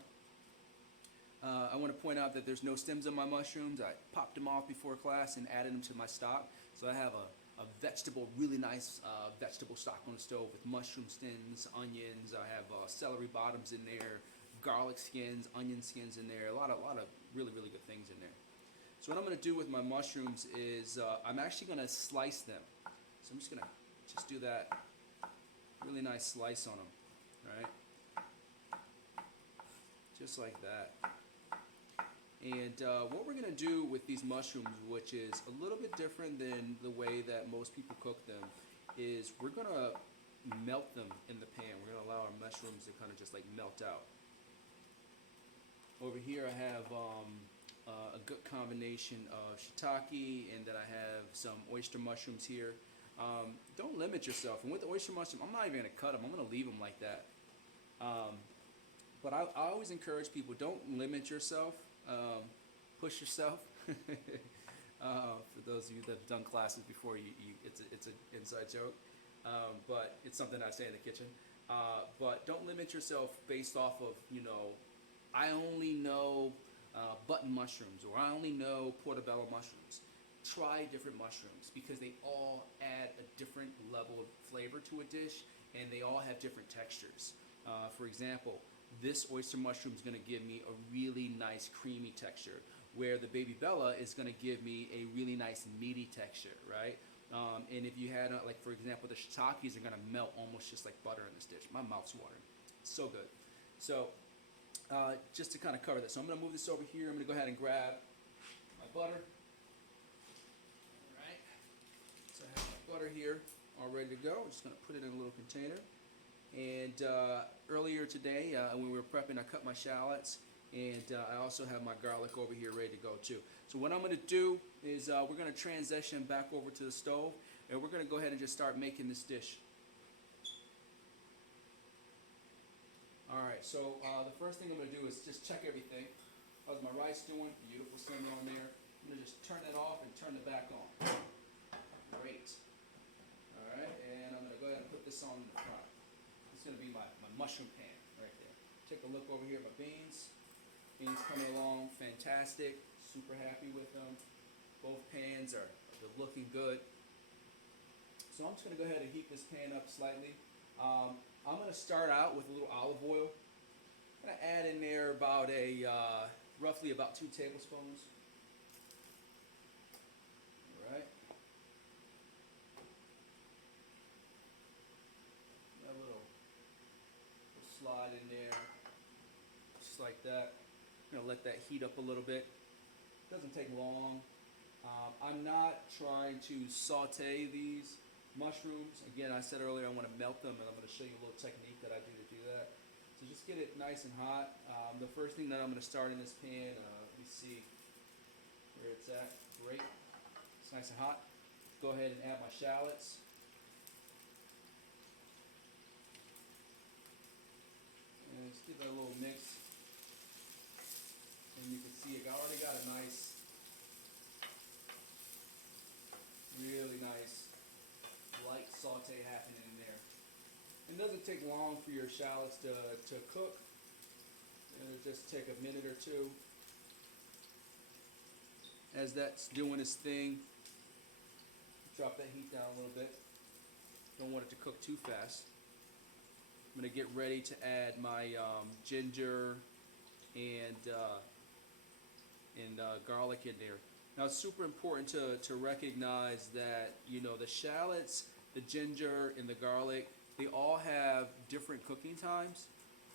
I want to point out that there's no stems on my mushrooms. I popped them off before class and added them to my stock. So I have a really nice vegetable stock on the stove with mushroom stems, onions. I have celery bottoms in there, garlic skins, onion skins in there. A lot of really, really good things in there. So what I'm going to do with my mushrooms is I'm actually going to slice them. So I'm just gonna just do that really nice slice on them, right? Just like that. And what we're gonna do with these mushrooms, which is a little bit different than the way that most people cook them, is we're gonna melt them in the pan. We're gonna allow our mushrooms to kind of just like melt out. Over here I have a good combination of shiitake, and then I have some oyster mushrooms here. Don't limit yourself. And with the oyster mushroom, I'm not even gonna cut them. I'm gonna leave them like that. But I always encourage people, don't limit yourself. Push yourself. For those of you that have done classes before, it's an inside joke, but it's something I say in the kitchen. But don't limit yourself based off of, I only know button mushrooms, or I only know portobello mushrooms. Try different mushrooms because they all add a different level of flavor to a dish, and they all have different textures. For example, this oyster mushroom is going to give me a really nice creamy texture, where the baby bella is going to give me a really nice meaty texture, right? And if you had, like for example, the shiitakes are going to melt almost just like butter in this dish. My mouth's watering. It's so good. So just to kind of cover this, so I'm going to move this over here. I'm going to go ahead and grab my butter. All right. So I have my butter here all ready to go. I'm just going to put it in a little container. And earlier today, when we were prepping, I cut my shallots, and I also have my garlic over here ready to go too. So what I'm going to do is we're going to transition back over to the stove, and we're going to go ahead and just start making this dish. Alright, so the first thing I'm going to do is just check everything. How's my rice doing? Beautiful simmer on there. I'm going to just turn that off and turn it back on. Great. Alright, and I'm going to go ahead and put this on in the front. It's going to be my mushroom pan right there. Take a look over here at my beans. Beans coming along fantastic. Super happy with them. Both pans they're looking good. So I'm just going to go ahead and heat this pan up slightly. I'm going to start out with a little olive oil. I'm going to add in there about roughly about 2 tablespoons. All right. A little slide in there, just like that. I'm going to let that heat up a little bit. Doesn't take long. I'm not trying to saute these mushrooms. Again, I said earlier I want to melt them, and I'm going to show you a little technique that I do to do that. So just get it nice and hot. The first thing that I'm going to start in this pan, let me see where it's at. Great. It's nice and hot. Go ahead and add my shallots. And just give that a little mix. And you can see I already got a nice, really nice light saute happening in there. It doesn't take long for your shallots to cook. It'll just take a minute or two. As that's doing its thing, drop that heat down a little bit. Don't want it to cook too fast. I'm going to get ready to add my ginger and garlic in there. Now it's super important to recognize that the shallots, the ginger, and the garlic, they all have different cooking times.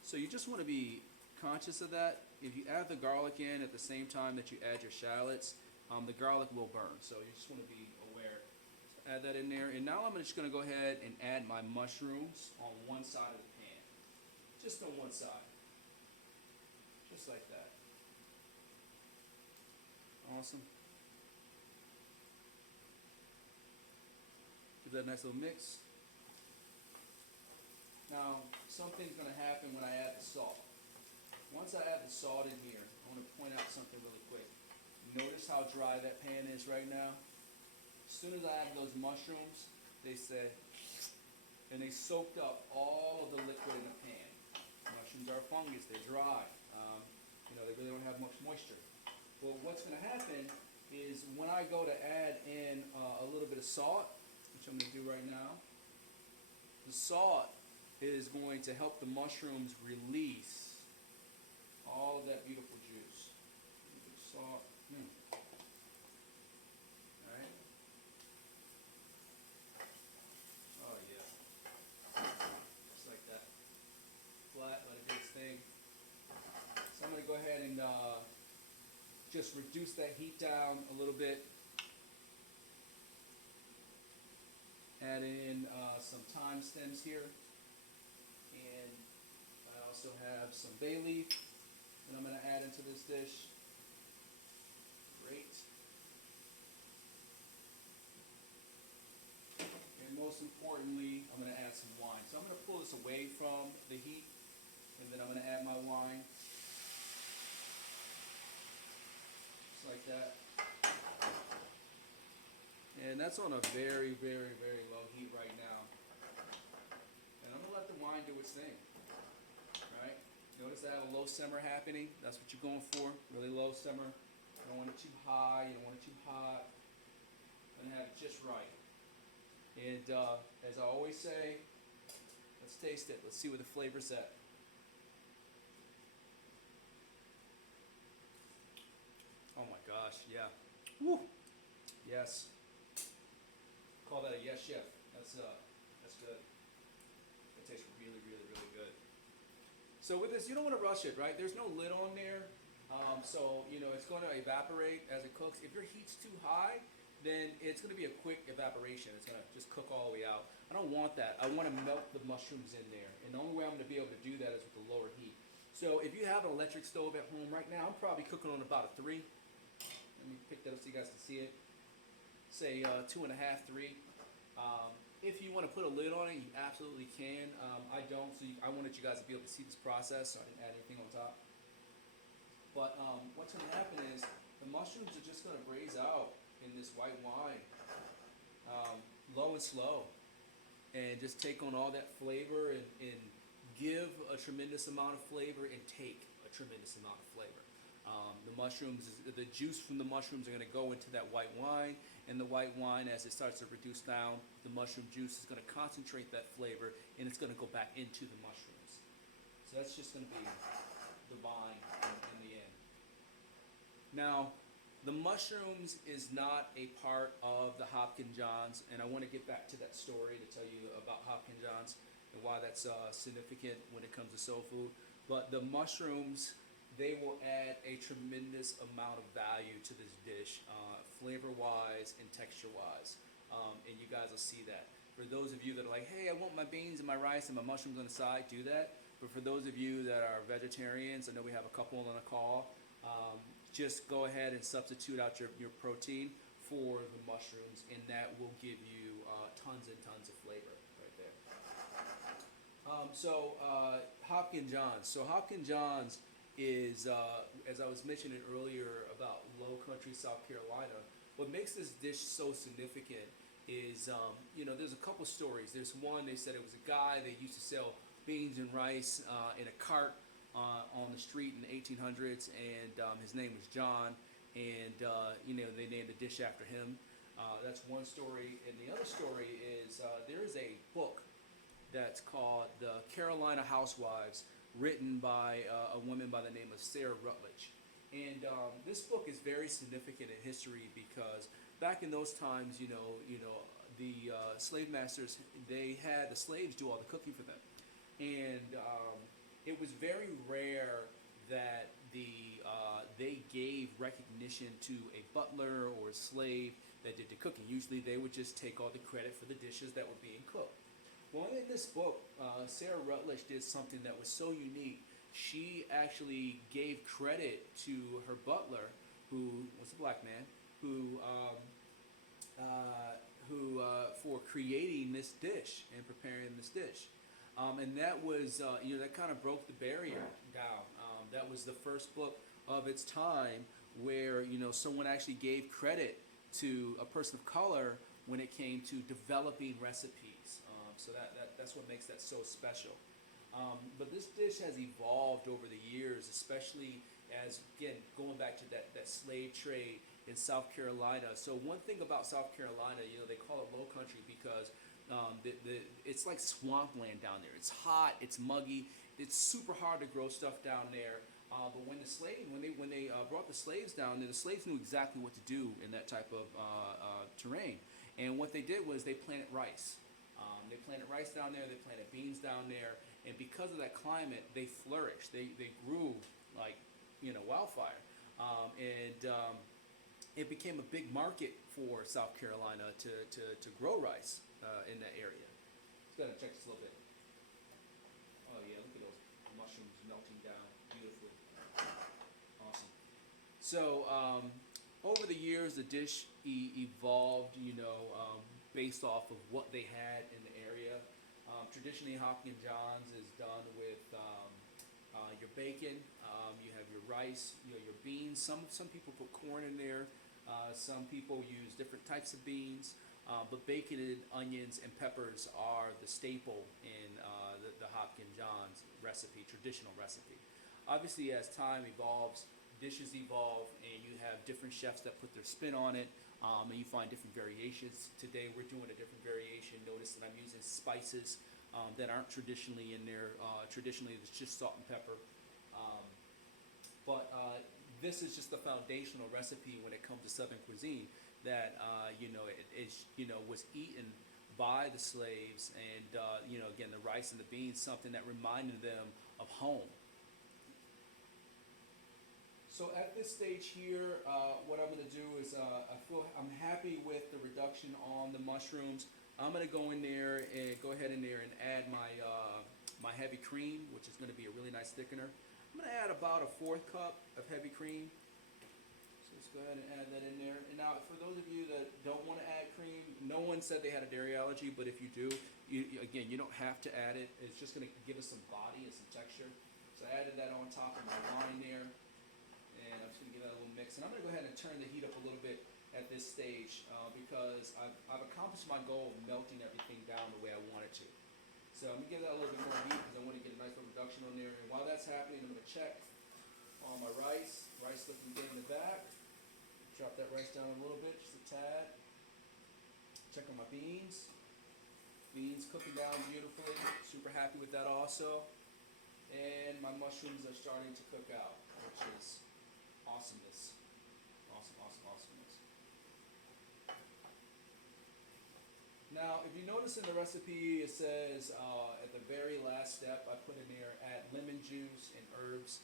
So you just want to be conscious of that. If you add the garlic in at the same time that you add your shallots, the garlic will burn. So you just want to be aware. So add that in there. And now I'm just going to go ahead and add my mushrooms on one side of the pan. Just on one side. Just like that. Awesome. Give that a nice little mix. Now, something's going to happen when I add the salt. Once I add the salt in here, I want to point out something really quick. Notice how dry that pan is right now. As soon as I add those mushrooms, they soaked up all of the liquid in the pan. Mushrooms are fungus, they're dry. They really don't have much moisture. Well, what's going to happen is when I go to add in a little bit of salt, which I'm going to do right now, the salt is going to help the mushrooms release all of that beautiful juice. A little bit of salt. Alright. go ahead and just reduce that heat down a little bit. Add in some thyme stems here. And I also have some bay leaf that I'm going to add into this dish. Great. And most importantly, I'm going to add some wine. So I'm going to pull this away from the heat, and then I'm going to add my wine. Just like that. And that's on a very, very, very low heat right now. And I'm going to let the wine do its thing. All right? Notice I have a low simmer happening. That's what you're going for. Really low simmer. You don't want it too high. You don't want it too hot. I'm going to have it just right. And as I always say, let's taste it. Let's see where the flavor's at. Oh my gosh, yeah. Woo! Yes. Call that a yes chef. That's good. It tastes really, really, really good. So with this, you don't want to rush it, right? There's no lid on there. So, you know, it's going to evaporate as it cooks. If your heat's too high, then it's going to be a quick evaporation. It's going to just cook all the way out. I don't want that. I want to melt the mushrooms in there. And the only way I'm going to be able to do that is with the lower heat. So if you have an electric stove at home right now, I'm probably cooking on about a 3. Let me pick that up so you guys can see it. Say 2.5, 3. If you want to put a lid on it, you absolutely can. I don't, so I wanted you guys to be able to see this process, so I didn't add anything on top. But what's going to happen is the mushrooms are just going to braise out in this white wine, low and slow, and just take on all that flavor and give a tremendous amount of flavor and take a tremendous amount of flavor. The mushrooms, the juice from the mushrooms are going to go into that white wine, and the white wine, as it starts to reduce down, the mushroom juice is going to concentrate that flavor, and it's going to go back into the mushrooms. So that's just going to be divine in the end. Now, the mushrooms is not a part of the Hoppin Johns, and I want to get back to that story to tell you about Hoppin Johns and why that's significant when it comes to soul food. But the mushrooms, they will add a tremendous amount of value to this dish, flavor-wise and texture-wise, and you guys will see that. For those of you that are like, hey, I want my beans and my rice and my mushrooms on the side, do that. But for those of you that are vegetarians, I know we have a couple on the call, just go ahead and substitute out your protein for the mushrooms, and that will give you tons and tons of flavor right there. Hoppin Johns. So Hoppin Johns is, as I was mentioning earlier about low country South Carolina, what makes this dish so significant is, you know, there's a couple stories. There's one, they said it was a guy that used to sell beans and rice in a cart on the street in the 1800s, and his name was John, and, you know, they named the dish after him. That's one story. And the other story is there is a book that's called The Carolina Housewives, written by a woman by the name of Sarah Rutledge. And this book is very significant in history because back in those times, you know, the slave masters, they had the slaves do all the cooking for them. And it was very rare that they gave recognition to a butler or a slave that did the cooking. Usually they would just take all the credit for the dishes that were being cooked. Well, in this book, Sarah Rutledge did something that was so unique. She actually gave credit to her butler, who was a black man, who for creating this dish and preparing this dish. And that was, you know, that kind of broke the barrier down. That was the first book of its time where, you know, someone actually gave credit to a person of color when it came to developing recipes. So that's what makes that so special. But this dish has evolved over the years, especially as, again, going back to that slave trade in South Carolina. So one thing about South Carolina, you know, they call it low country because it's like swampland down there. It's hot, it's muggy, it's super hard to grow stuff down there. But when they brought the slaves down there, the slaves knew exactly what to do in that type of terrain. And what they did was they planted rice. They planted rice down there, they planted beans down there, and because of that climate, they flourished. They grew like wildfire, and it became a big market for South Carolina to grow rice in that area. Let's go ahead and check this a little bit. Oh yeah, look at those mushrooms melting down beautifully. Awesome. So over the years, the dish evolved, based off of what they had in the area. Traditionally, Hoppin John's is done with your bacon. You have your rice, your beans. Some people put corn in there. Some people use different types of beans. But bacon and onions and peppers are the staple in the Hoppin John's recipe, traditional recipe. Obviously, as time evolves, dishes evolve, and you have different chefs that put their spin on it, and you find different variations. Today, we're doing a different variation. Notice that I'm using spices that aren't traditionally in there. Traditionally, it's just salt and pepper. But this is just the foundational recipe when it comes to Southern cuisine that was eaten by the slaves, and again, the rice and the beans, something that reminded them of home. So at this stage here, what I'm going to do is I'm happy with the reduction on the mushrooms. I'm going to go in there and go ahead in there and add my heavy cream, which is going to be a really nice thickener. I'm going to add about a 1/4 cup of heavy cream. So let's go ahead and add that in there. And now, for those of you that don't want to add cream, no one said they had a dairy allergy, but if you do, again, you don't have to add it. It's just going to give us some body and some texture. So I added that on top of my wine there. And I'm just going to give that a little mix. And I'm going to go ahead and turn the heat up a little bit at this stage because I've accomplished my goal of melting everything down the way I want it to. So I'm going to give that a little bit more heat because I want to get a nice little reduction on there. And while that's happening, I'm going to check on my rice. Rice looking good in the back. Drop that rice down a little bit, just a tad. Check on my beans. Beans cooking down beautifully. Super happy with that also. And my mushrooms are starting to cook out, which is awesomeness. Awesomeness. Now, if you notice in the recipe, it says at the very last step, I put in there add lemon juice and herbs.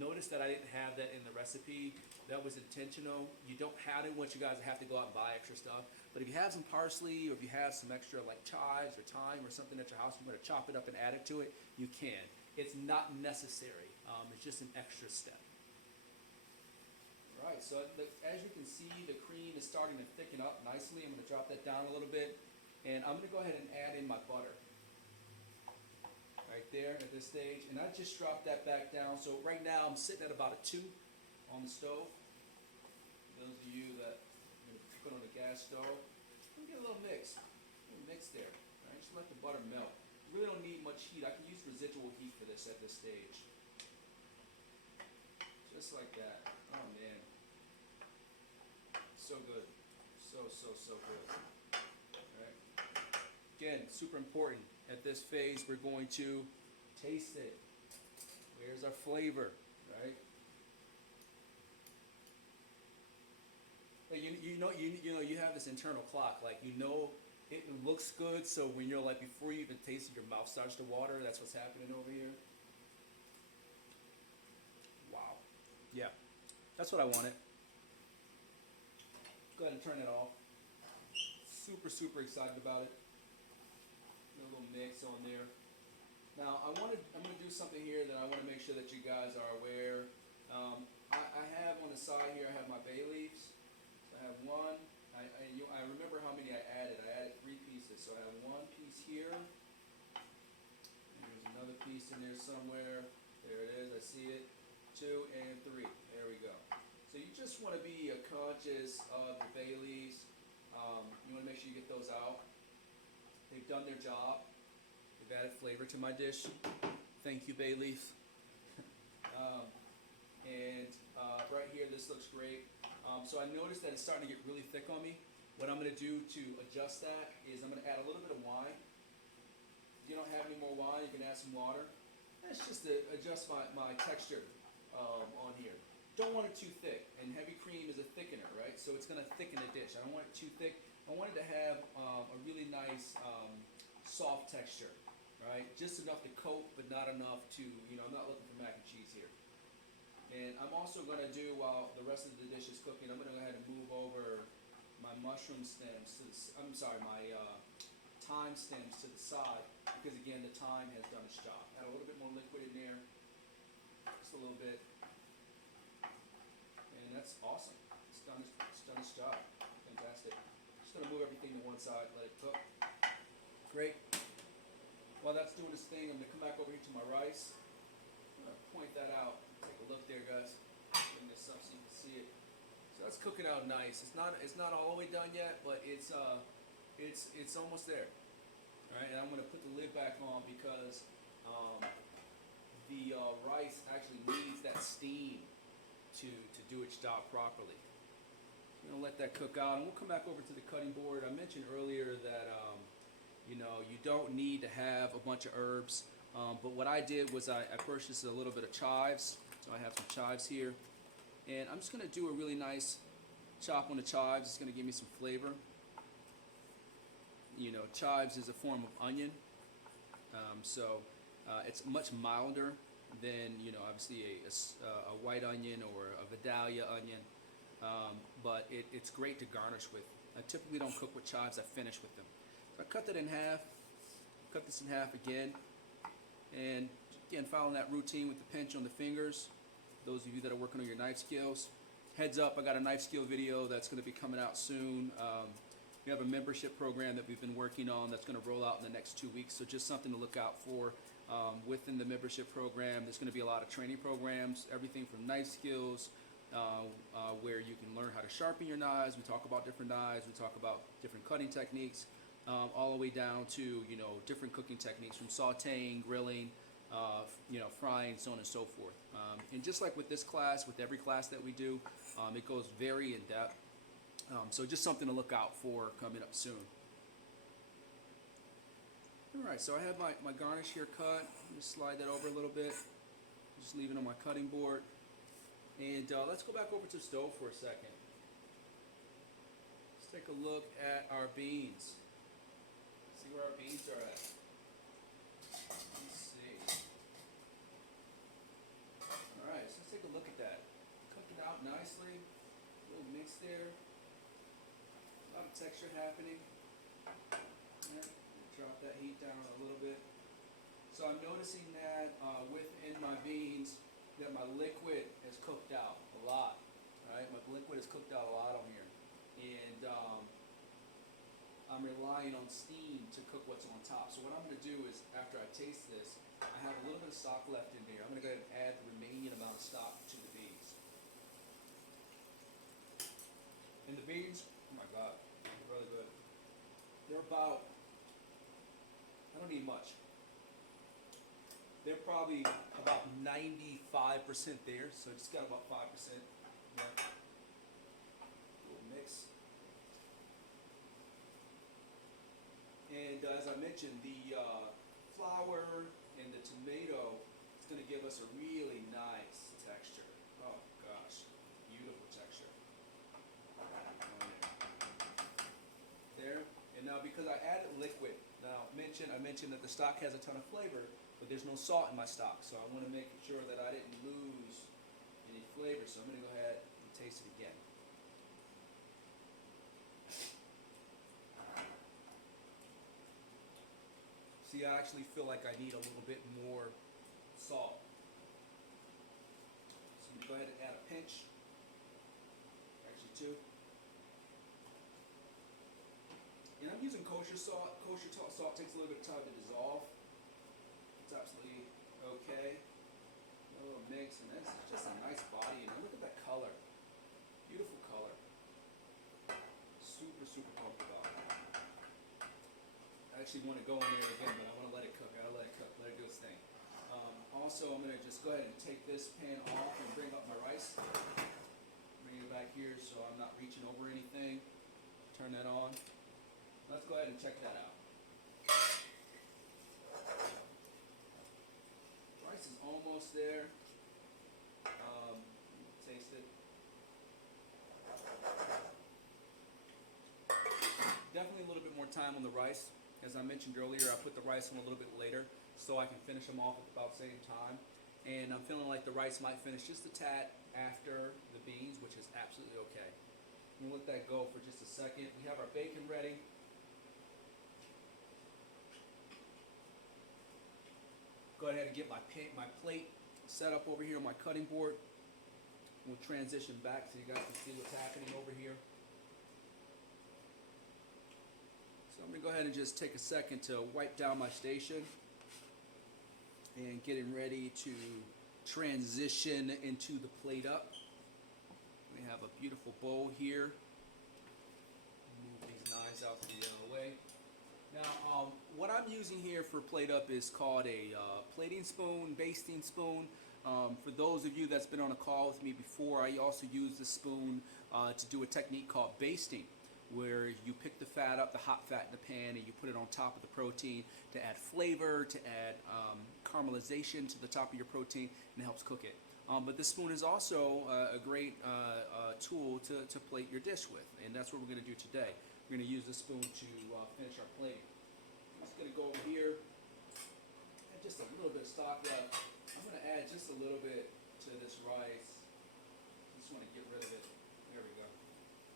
Notice that I didn't have that in the recipe. That was intentional. You don't have it once you guys have to go out and buy extra stuff. But if you have some parsley or if you have some extra like chives or thyme or something at your house, you want to chop it up and add it to it, you can. It's not necessary. It's just an extra step. All right, so as you can see, the cream is starting to thicken up nicely. I'm going to drop that down a little bit. And I'm going to go ahead and add in my butter. Right there at this stage. And I just dropped that back down. So right now I'm sitting at about a 2 on the stove. For those of you that are going to put on the gas stove, let me get a little mix. There. Right? Just let the butter melt. You really don't need much heat. I can use residual heat for this at this stage. Just like that. Oh man. So good. So good. Alright. Again, super important. At this phase, we're going to taste it. Where's our flavor? Right? Like you have this internal clock. Like it looks good, so when you're like before you even taste it, your mouth starts to water. That's what's happening over here. Wow. Yeah. That's what I wanted. Go ahead and turn it off. Super excited about it. A little mix on there. Now I'm going to do something here that I want to make sure that you guys are aware. I have on the side here, I have my bay leaves. So I have one. I remember how many I added. I added 3 pieces. So I have 1 piece here. And there's another piece in there somewhere. There it is. I see it. 2 and 3. There we go. So you just want to be conscious of the bay leaves. You want to make sure you get those out. They've done their job. They've added flavor to my dish. Thank you, bay leaf. Right here, this looks great. So I noticed that it's starting to get really thick on me. What I'm going to do to adjust that is I'm going to add a little bit of wine. If you don't have any more wine, you can add some water. That's just to adjust my texture on here. Don't want it too thick, and heavy cream is a thickener, right? So it's going to thicken the dish. I don't want it too thick. I want it to have a really nice soft texture, right? Just enough to coat, but not enough to, I'm not looking for mac and cheese here. And I'm also going to do, while the rest of the dish is cooking, I'm going to go ahead and move over my mushroom stems to the, I'm sorry, my thyme stems to the side, because again, the thyme has done its job. Add a little bit more liquid in there, just a little bit, and that's awesome. It's done its job. Fantastic. Just going to move everything to one side, let it cook. Great. While that's doing its thing, I'm going to come back over here to my rice. I'm going to point that out. Take a look there, guys. Bring this up so you can see it. So that's cooking out nice. It's not all the way done yet, but it's almost there. All right, and I'm going to put the lid back on because the rice actually needs that steam to do its job properly. I'm going to let that cook out, and we'll come back over to the cutting board. I mentioned earlier that you don't need to have a bunch of herbs, but what I did was I purchased a little bit of chives. So I have some chives here, and I'm just going to do a really nice chop on the chives. It's going to give me some flavor. Chives is a form of onion, so it's much milder than obviously a white onion or a Vidalia onion, but it's great to garnish with. I typically don't cook with chives. I finish with them. So I cut that in half. Cut this in half again, and again, following that routine with the pinch on the fingers. Those of you that are working on your knife skills, heads up, I got a knife skill video that's going to be coming out soon. We have a membership program that we've been working on that's going to roll out in the next 2 weeks, so just something to look out for. Within the membership program, there's going to be a lot of training programs, everything from knife skills, where you can learn how to sharpen your knives. We talk about different knives, we talk about different cutting techniques, all the way down to different cooking techniques from sauteing, grilling, frying, so on and so forth. And just like with this class, with every class that we do, it goes very in depth. So just something to look out for coming up soon. All right, so I have my garnish here cut. Just slide that over a little bit. Just leave it on my cutting board. And let's go back over to the stove for a second. Let's take a look at our beans. See where our beans are at. Let's see. All right, so let's take a look at that. Cooking out nicely. A little mix there. A lot of texture happening. Yeah, drop that heat down a little bit. So I'm noticing that within my beans that my liquid has cooked out a lot. All right, my liquid has cooked out a lot on here, and I'm relying on steam to cook what's on top. So what I'm going to do is, after I taste this, I have a little bit of stock left in here. I'm going to go ahead and add the remaining amount of stock to the beans. And the beans, oh my God, they're really good. They're about, I don't need much. They're probably about 95% there, so just got about 5%. Yeah. Little mix. And as I mentioned, the flour and the tomato is going to give us a really nice texture. Oh gosh, beautiful texture. There. And now because I added liquid, now I mentioned that the stock has a ton of flavor, but there's no salt in my stock, so I want to make sure that I didn't lose any flavor. So I'm going to go ahead and taste it again. See, I actually feel like I need a little bit more salt. So I'm going to go ahead and add a pinch, actually two. And I'm using kosher salt. Kosher salt takes a little bit of time to dissolve. It's absolutely okay. A little mix, and this is just a nice body. And look at that color. Beautiful color. Super, super pumped about it. I actually want to go in there again, but I want to let it cook. I gotta let it cook. Let it do its thing. Also, I'm going to just go ahead and take this pan off and bring up my rice. Bring it back here so I'm not reaching over anything. Turn that on. Let's go ahead and check that out. Rice is almost there. Taste it. Definitely a little bit more time on the rice. As I mentioned earlier, I put the rice on a little bit later so I can finish them off at about the same time. and I'm feeling like the rice might finish just a tad after the beans, which is absolutely okay. We'll let that go for just a second. We have our bacon ready. Go ahead and get my plate set up over here on my cutting board. We'll transition back so you guys can see what's happening over here. So I'm going to go ahead and just take a second to wipe down my station and getting ready to transition into the plate up. We have a beautiful bowl here. Move these knives out to the way. Now, what I'm using here for plate up is called a plating spoon, basting spoon. For those of you that's been on a call with me before, I also use this spoon to do a technique called basting, where you pick the fat up, the hot fat in the pan, and you put it on top of the protein to add flavor, to add caramelization to the top of your protein, and it helps cook it. But this spoon is also a great tool to plate your dish with, and that's what we're going to do today. We're going to use this spoon to finish our plating. I'm just going to go over here, add just a little bit of stock left. I'm going to add just a little bit to this rice. Just want to get rid of it. There we go.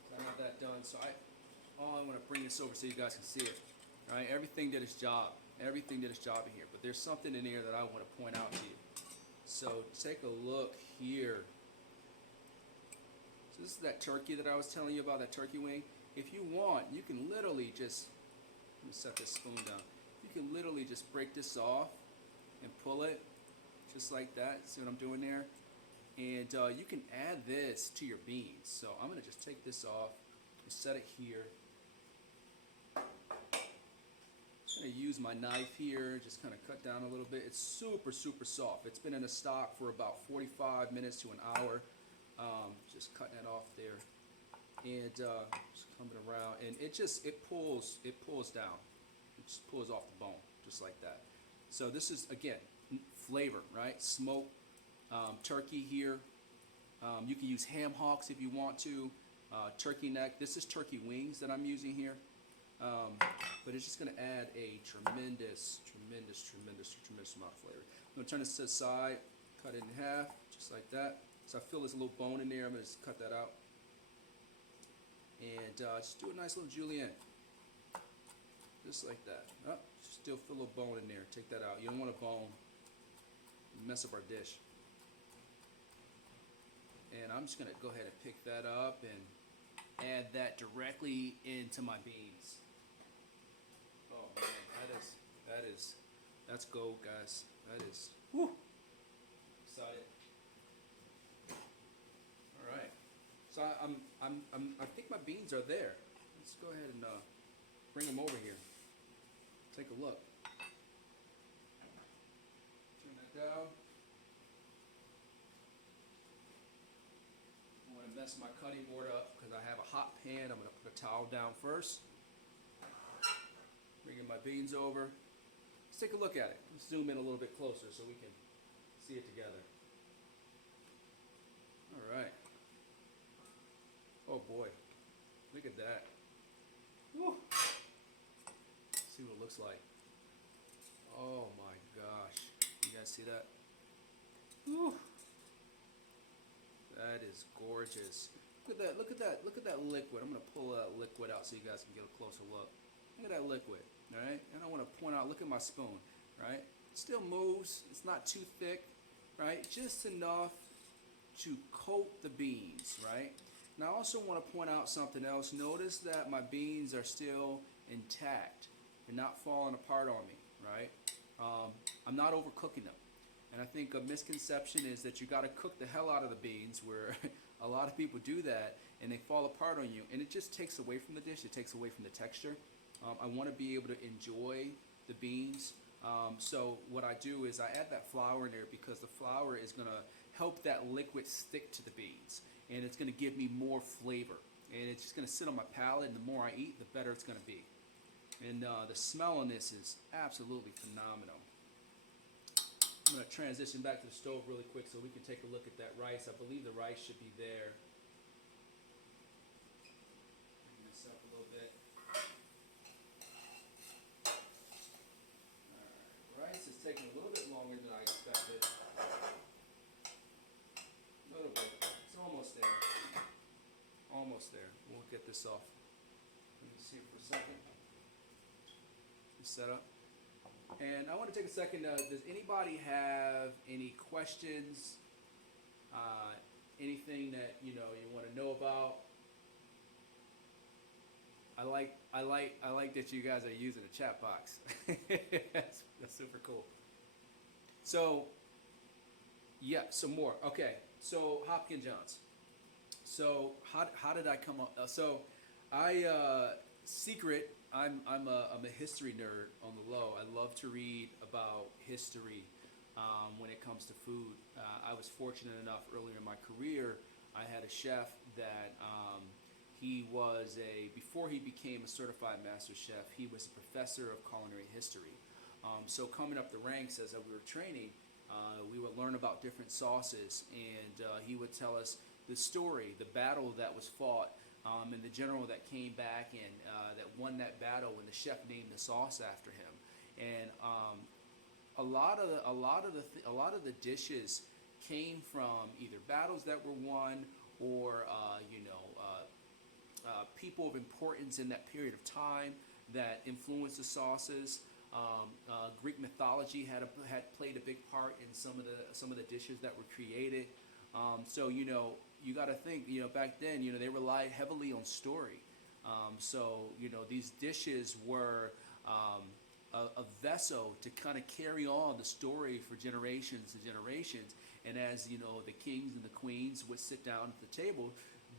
So I have that done. So I want to bring this over so you guys can see it. All right, everything did its job. Everything did its job in here. But there's something in here that I want to point out to you. So take a look here. So this is that turkey that I was telling you about, that turkey wing. If you want, you can literally just, let me set this spoon down. You can literally just break this off and pull it just like that. See what I'm doing there? And you can add this to your beans. So I'm going to just take this off and set it here. I'm going to use my knife here, just kind of cut down a little bit. It's super, super soft. It's been in a stock for about 45 minutes to an hour. Just cutting it off there. And just coming around, and it pulls down. It just pulls off the bone, just like that. So this is, again, flavor, right? Smoked turkey here. You can use ham hocks if you want to. Turkey neck. This is turkey wings that I'm using here. But it's just going to add a tremendous amount of flavor. I'm going to turn this to the side, cut it in half, just like that. So I feel there's a little bone in there. I'm going to just cut that out. And just do a nice little julienne. Just like that. Oh, still feel a little bone in there. Take that out. You don't want a bone. Mess up our dish. And I'm just going to go ahead and pick that up and add that directly into my beans. Oh man, that's gold, guys. That is, whoo, excited. All right. So I think my beans are there. Let's go ahead and bring them over here. Take a look. Turn that down. I want to mess my cutting board up because I have a hot pan. I'm going to put a towel down first. Bringing my beans over. Let's take a look at it. Let's zoom in a little bit closer so we can see it together. All right. Oh boy, look at that. Woo. See what it looks like. Oh my gosh, you guys see that? Woo. That is gorgeous. Look at that, look at that, look at that liquid. I'm gonna pull that liquid out so you guys can get a closer look. Look at that liquid, all right? And I wanna point out, look at my spoon, right? It still moves, it's not too thick, right? Just enough to coat the beans, right? Now I also want to point out something else. Notice that my beans are still intact. They're not falling apart on me, right? I'm not overcooking them. And I think a misconception is that you got to cook the hell out of the beans, where a lot of people do that and they fall apart on you, and it just takes away from the dish. It takes away from the texture. I want to be able to enjoy the beans. So what I do is I add that flour in there because the flour is going to help that liquid stick to the beans. And it's going to give me more flavor. And it's just going to sit on my palate, and the more I eat, the better it's going to be. And the smell on this is absolutely phenomenal. I'm going to transition back to the stove really quick so we can take a look at that rice. I believe the rice should be there. Bring this up a little bit. All right. Rice is taking a little bit longer than I expected. get this off. Let me see it for a second. Set up. And I want to take a second. Does anybody have any questions? Anything that you want to know about? I like that you guys are using the chat box. That's super cool. So, yeah, some more. Okay, so Hopkins Johns. So how did I come up? So secret. I'm a history nerd on the low. I love to read about history when it comes to food. I was fortunate enough earlier in my career. I had a chef that he was before he became a certified master chef, he was a professor of culinary history. So coming up the ranks as we were training, we would learn about different sauces, and he would tell us the story, the battle that was fought, and the general that came back and that won that battle, and the chef named the sauce after him. And a lot of the dishes came from either battles that were won or people of importance in that period of time that influenced the sauces. Greek mythology had played a big part in some of the dishes that were created. So you got to think, back then, they relied heavily on story. So these dishes were a vessel to kind of carry on the story for generations and generations. And as the kings and the queens would sit down at the table,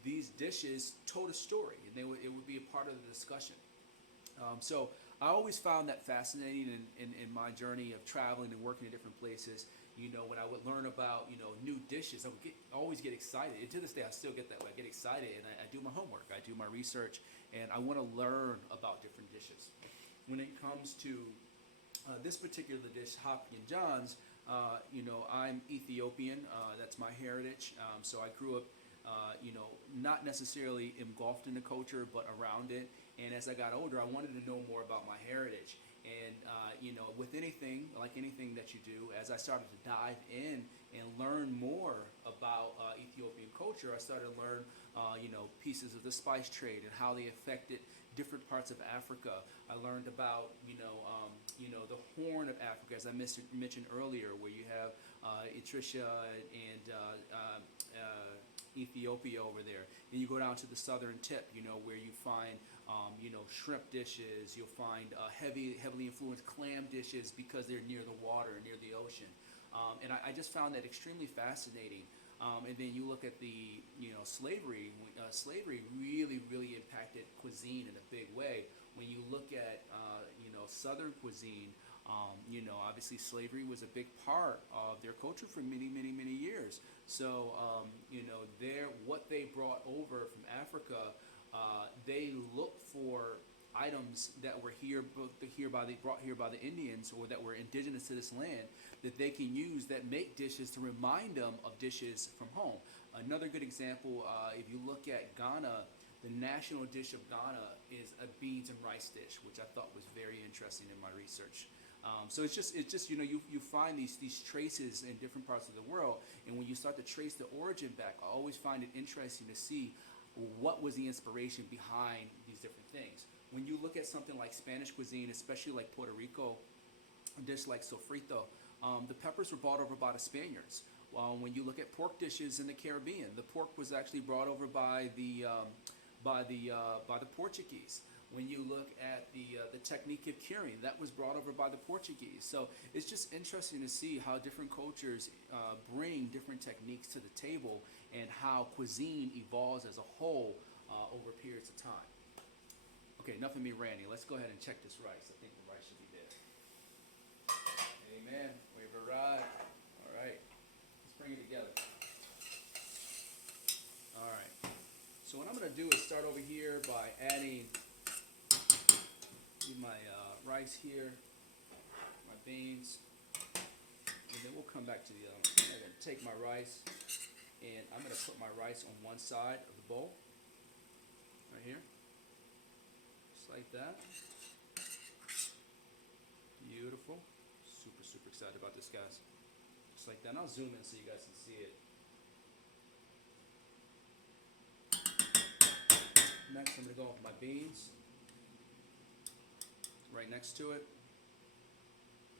these dishes told a story, and it would be a part of the discussion. So I always found that fascinating in my journey of traveling and working in different places. When I would learn about new dishes, I would always get excited. And to this day, I still get that way. I get excited, and I do my homework. I do my research, and I want to learn about different dishes. When it comes to this particular dish, Hoppin Johns, I'm Ethiopian. That's my heritage. So I grew up, not necessarily engulfed in the culture, but around it. And as I got older, I wanted to know more about my heritage. And, with anything, like anything that you do, as I started to dive in and learn more about Ethiopian culture, I started to learn, pieces of the spice trade and how they affected different parts of Africa. I learned about, the Horn of Africa, as I mentioned earlier, where you have Eritrea and Ethiopia over there. Then you go down to the southern tip, where you find, shrimp dishes. You'll find heavily influenced clam dishes because they're near the water, near the ocean. And I just found that extremely fascinating. And then you look at the, slavery. Slavery really, really impacted cuisine in a big way. When you look at, Southern cuisine, obviously slavery was a big part of their culture for many, many, many years. So, what they brought over from Africa, they looked for items that were brought here by the Indians, or that were indigenous to this land, that they can use that make dishes to remind them of dishes from home. Another good example, if you look at Ghana, the national dish of Ghana is a beans and rice dish, which I thought was very interesting in my research. So it's just you find these traces in different parts of the world, and when you start to trace the origin back, I always find it interesting to see what was the inspiration behind these different things. When you look at something like Spanish cuisine, especially like Puerto Rico, a dish like sofrito, the peppers were brought over by the Spaniards. When you look at pork dishes in the Caribbean, the pork was actually brought over by the Portuguese. When you look at the technique of curing, that was brought over by the Portuguese. So it's just interesting to see how different cultures bring different techniques to the table, and how cuisine evolves as a whole over periods of time. Okay, enough of me ranting. Let's go ahead and check this rice. I think the rice should be there. Amen. We've arrived. All right. Let's bring it together. All right. So what I'm going to do is start over here by adding my rice here, my beans, and then we'll come back to the other one. I'm going to take my rice, and I'm going to put my rice on one side of the bowl, right here, just like that. Beautiful. Super, super excited about this, guys. Just like that. And I'll zoom in so you guys can see it. Next, I'm going to go with my beans. Right next to it.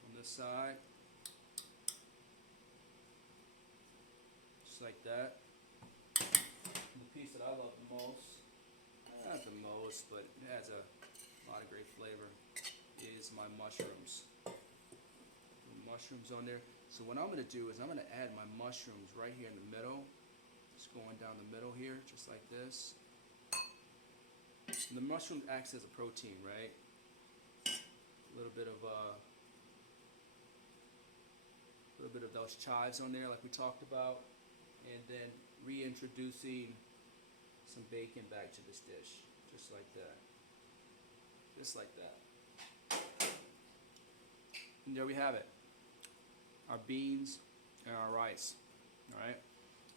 On this side. Just like that. And the piece that I love the most, not the most, but it has a lot of great flavor, is my mushrooms. Mushrooms on there. So what I'm going to do is I'm going to add my mushrooms right here in the middle. Just going down the middle here, just like this. And the mushroom acts as a protein, right? A little bit of those chives on there, like we talked about, and then reintroducing some bacon back to this dish, just like that. Just like that. And there we have it. Our beans and our rice. Alright?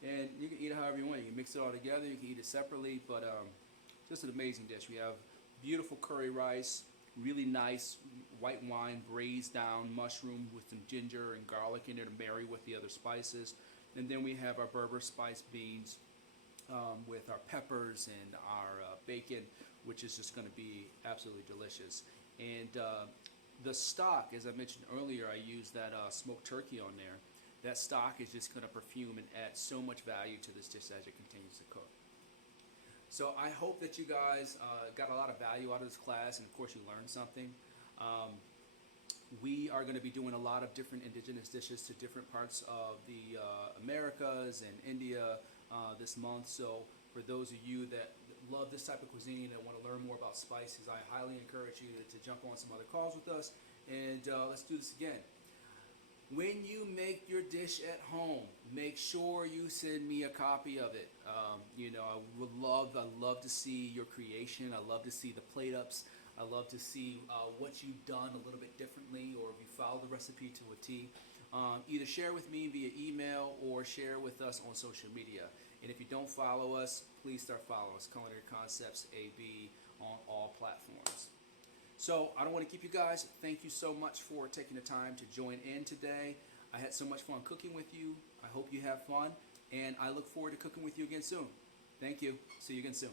And you can eat it however you want. You can mix it all together, you can eat it separately, but just an amazing dish. We have beautiful curry rice, really nice white wine, braised down mushroom with some ginger and garlic in there to marry with the other spices. And then we have our Berber spice beans with our peppers and our bacon, which is just going to be absolutely delicious. And the stock, as I mentioned earlier, I used that smoked turkey on there. That stock is just going to perfume and add so much value to this dish as it continues to cook. So I hope that you guys got a lot of value out of this class, and of course you learned something. We are going to be doing a lot of different indigenous dishes to different parts of the Americas and India this month. So for those of you that love this type of cuisine and want to learn more about spices, I highly encourage you to jump on some other calls with us, and let's do this again. When you make your dish at home, make sure you send me a copy of it. I love to see your creation. I love to see the plate ups. I love to see what you've done a little bit differently, or if you followed the recipe to a T. Either share with me via email or share with us on social media. And if you don't follow us, please start following us, Culinary Concepts AB, on all platforms. So I don't want to keep you guys. Thank you so much for taking the time to join in today. I had so much fun cooking with you. I hope you have fun, and I look forward to cooking with you again soon. Thank you. See you again soon.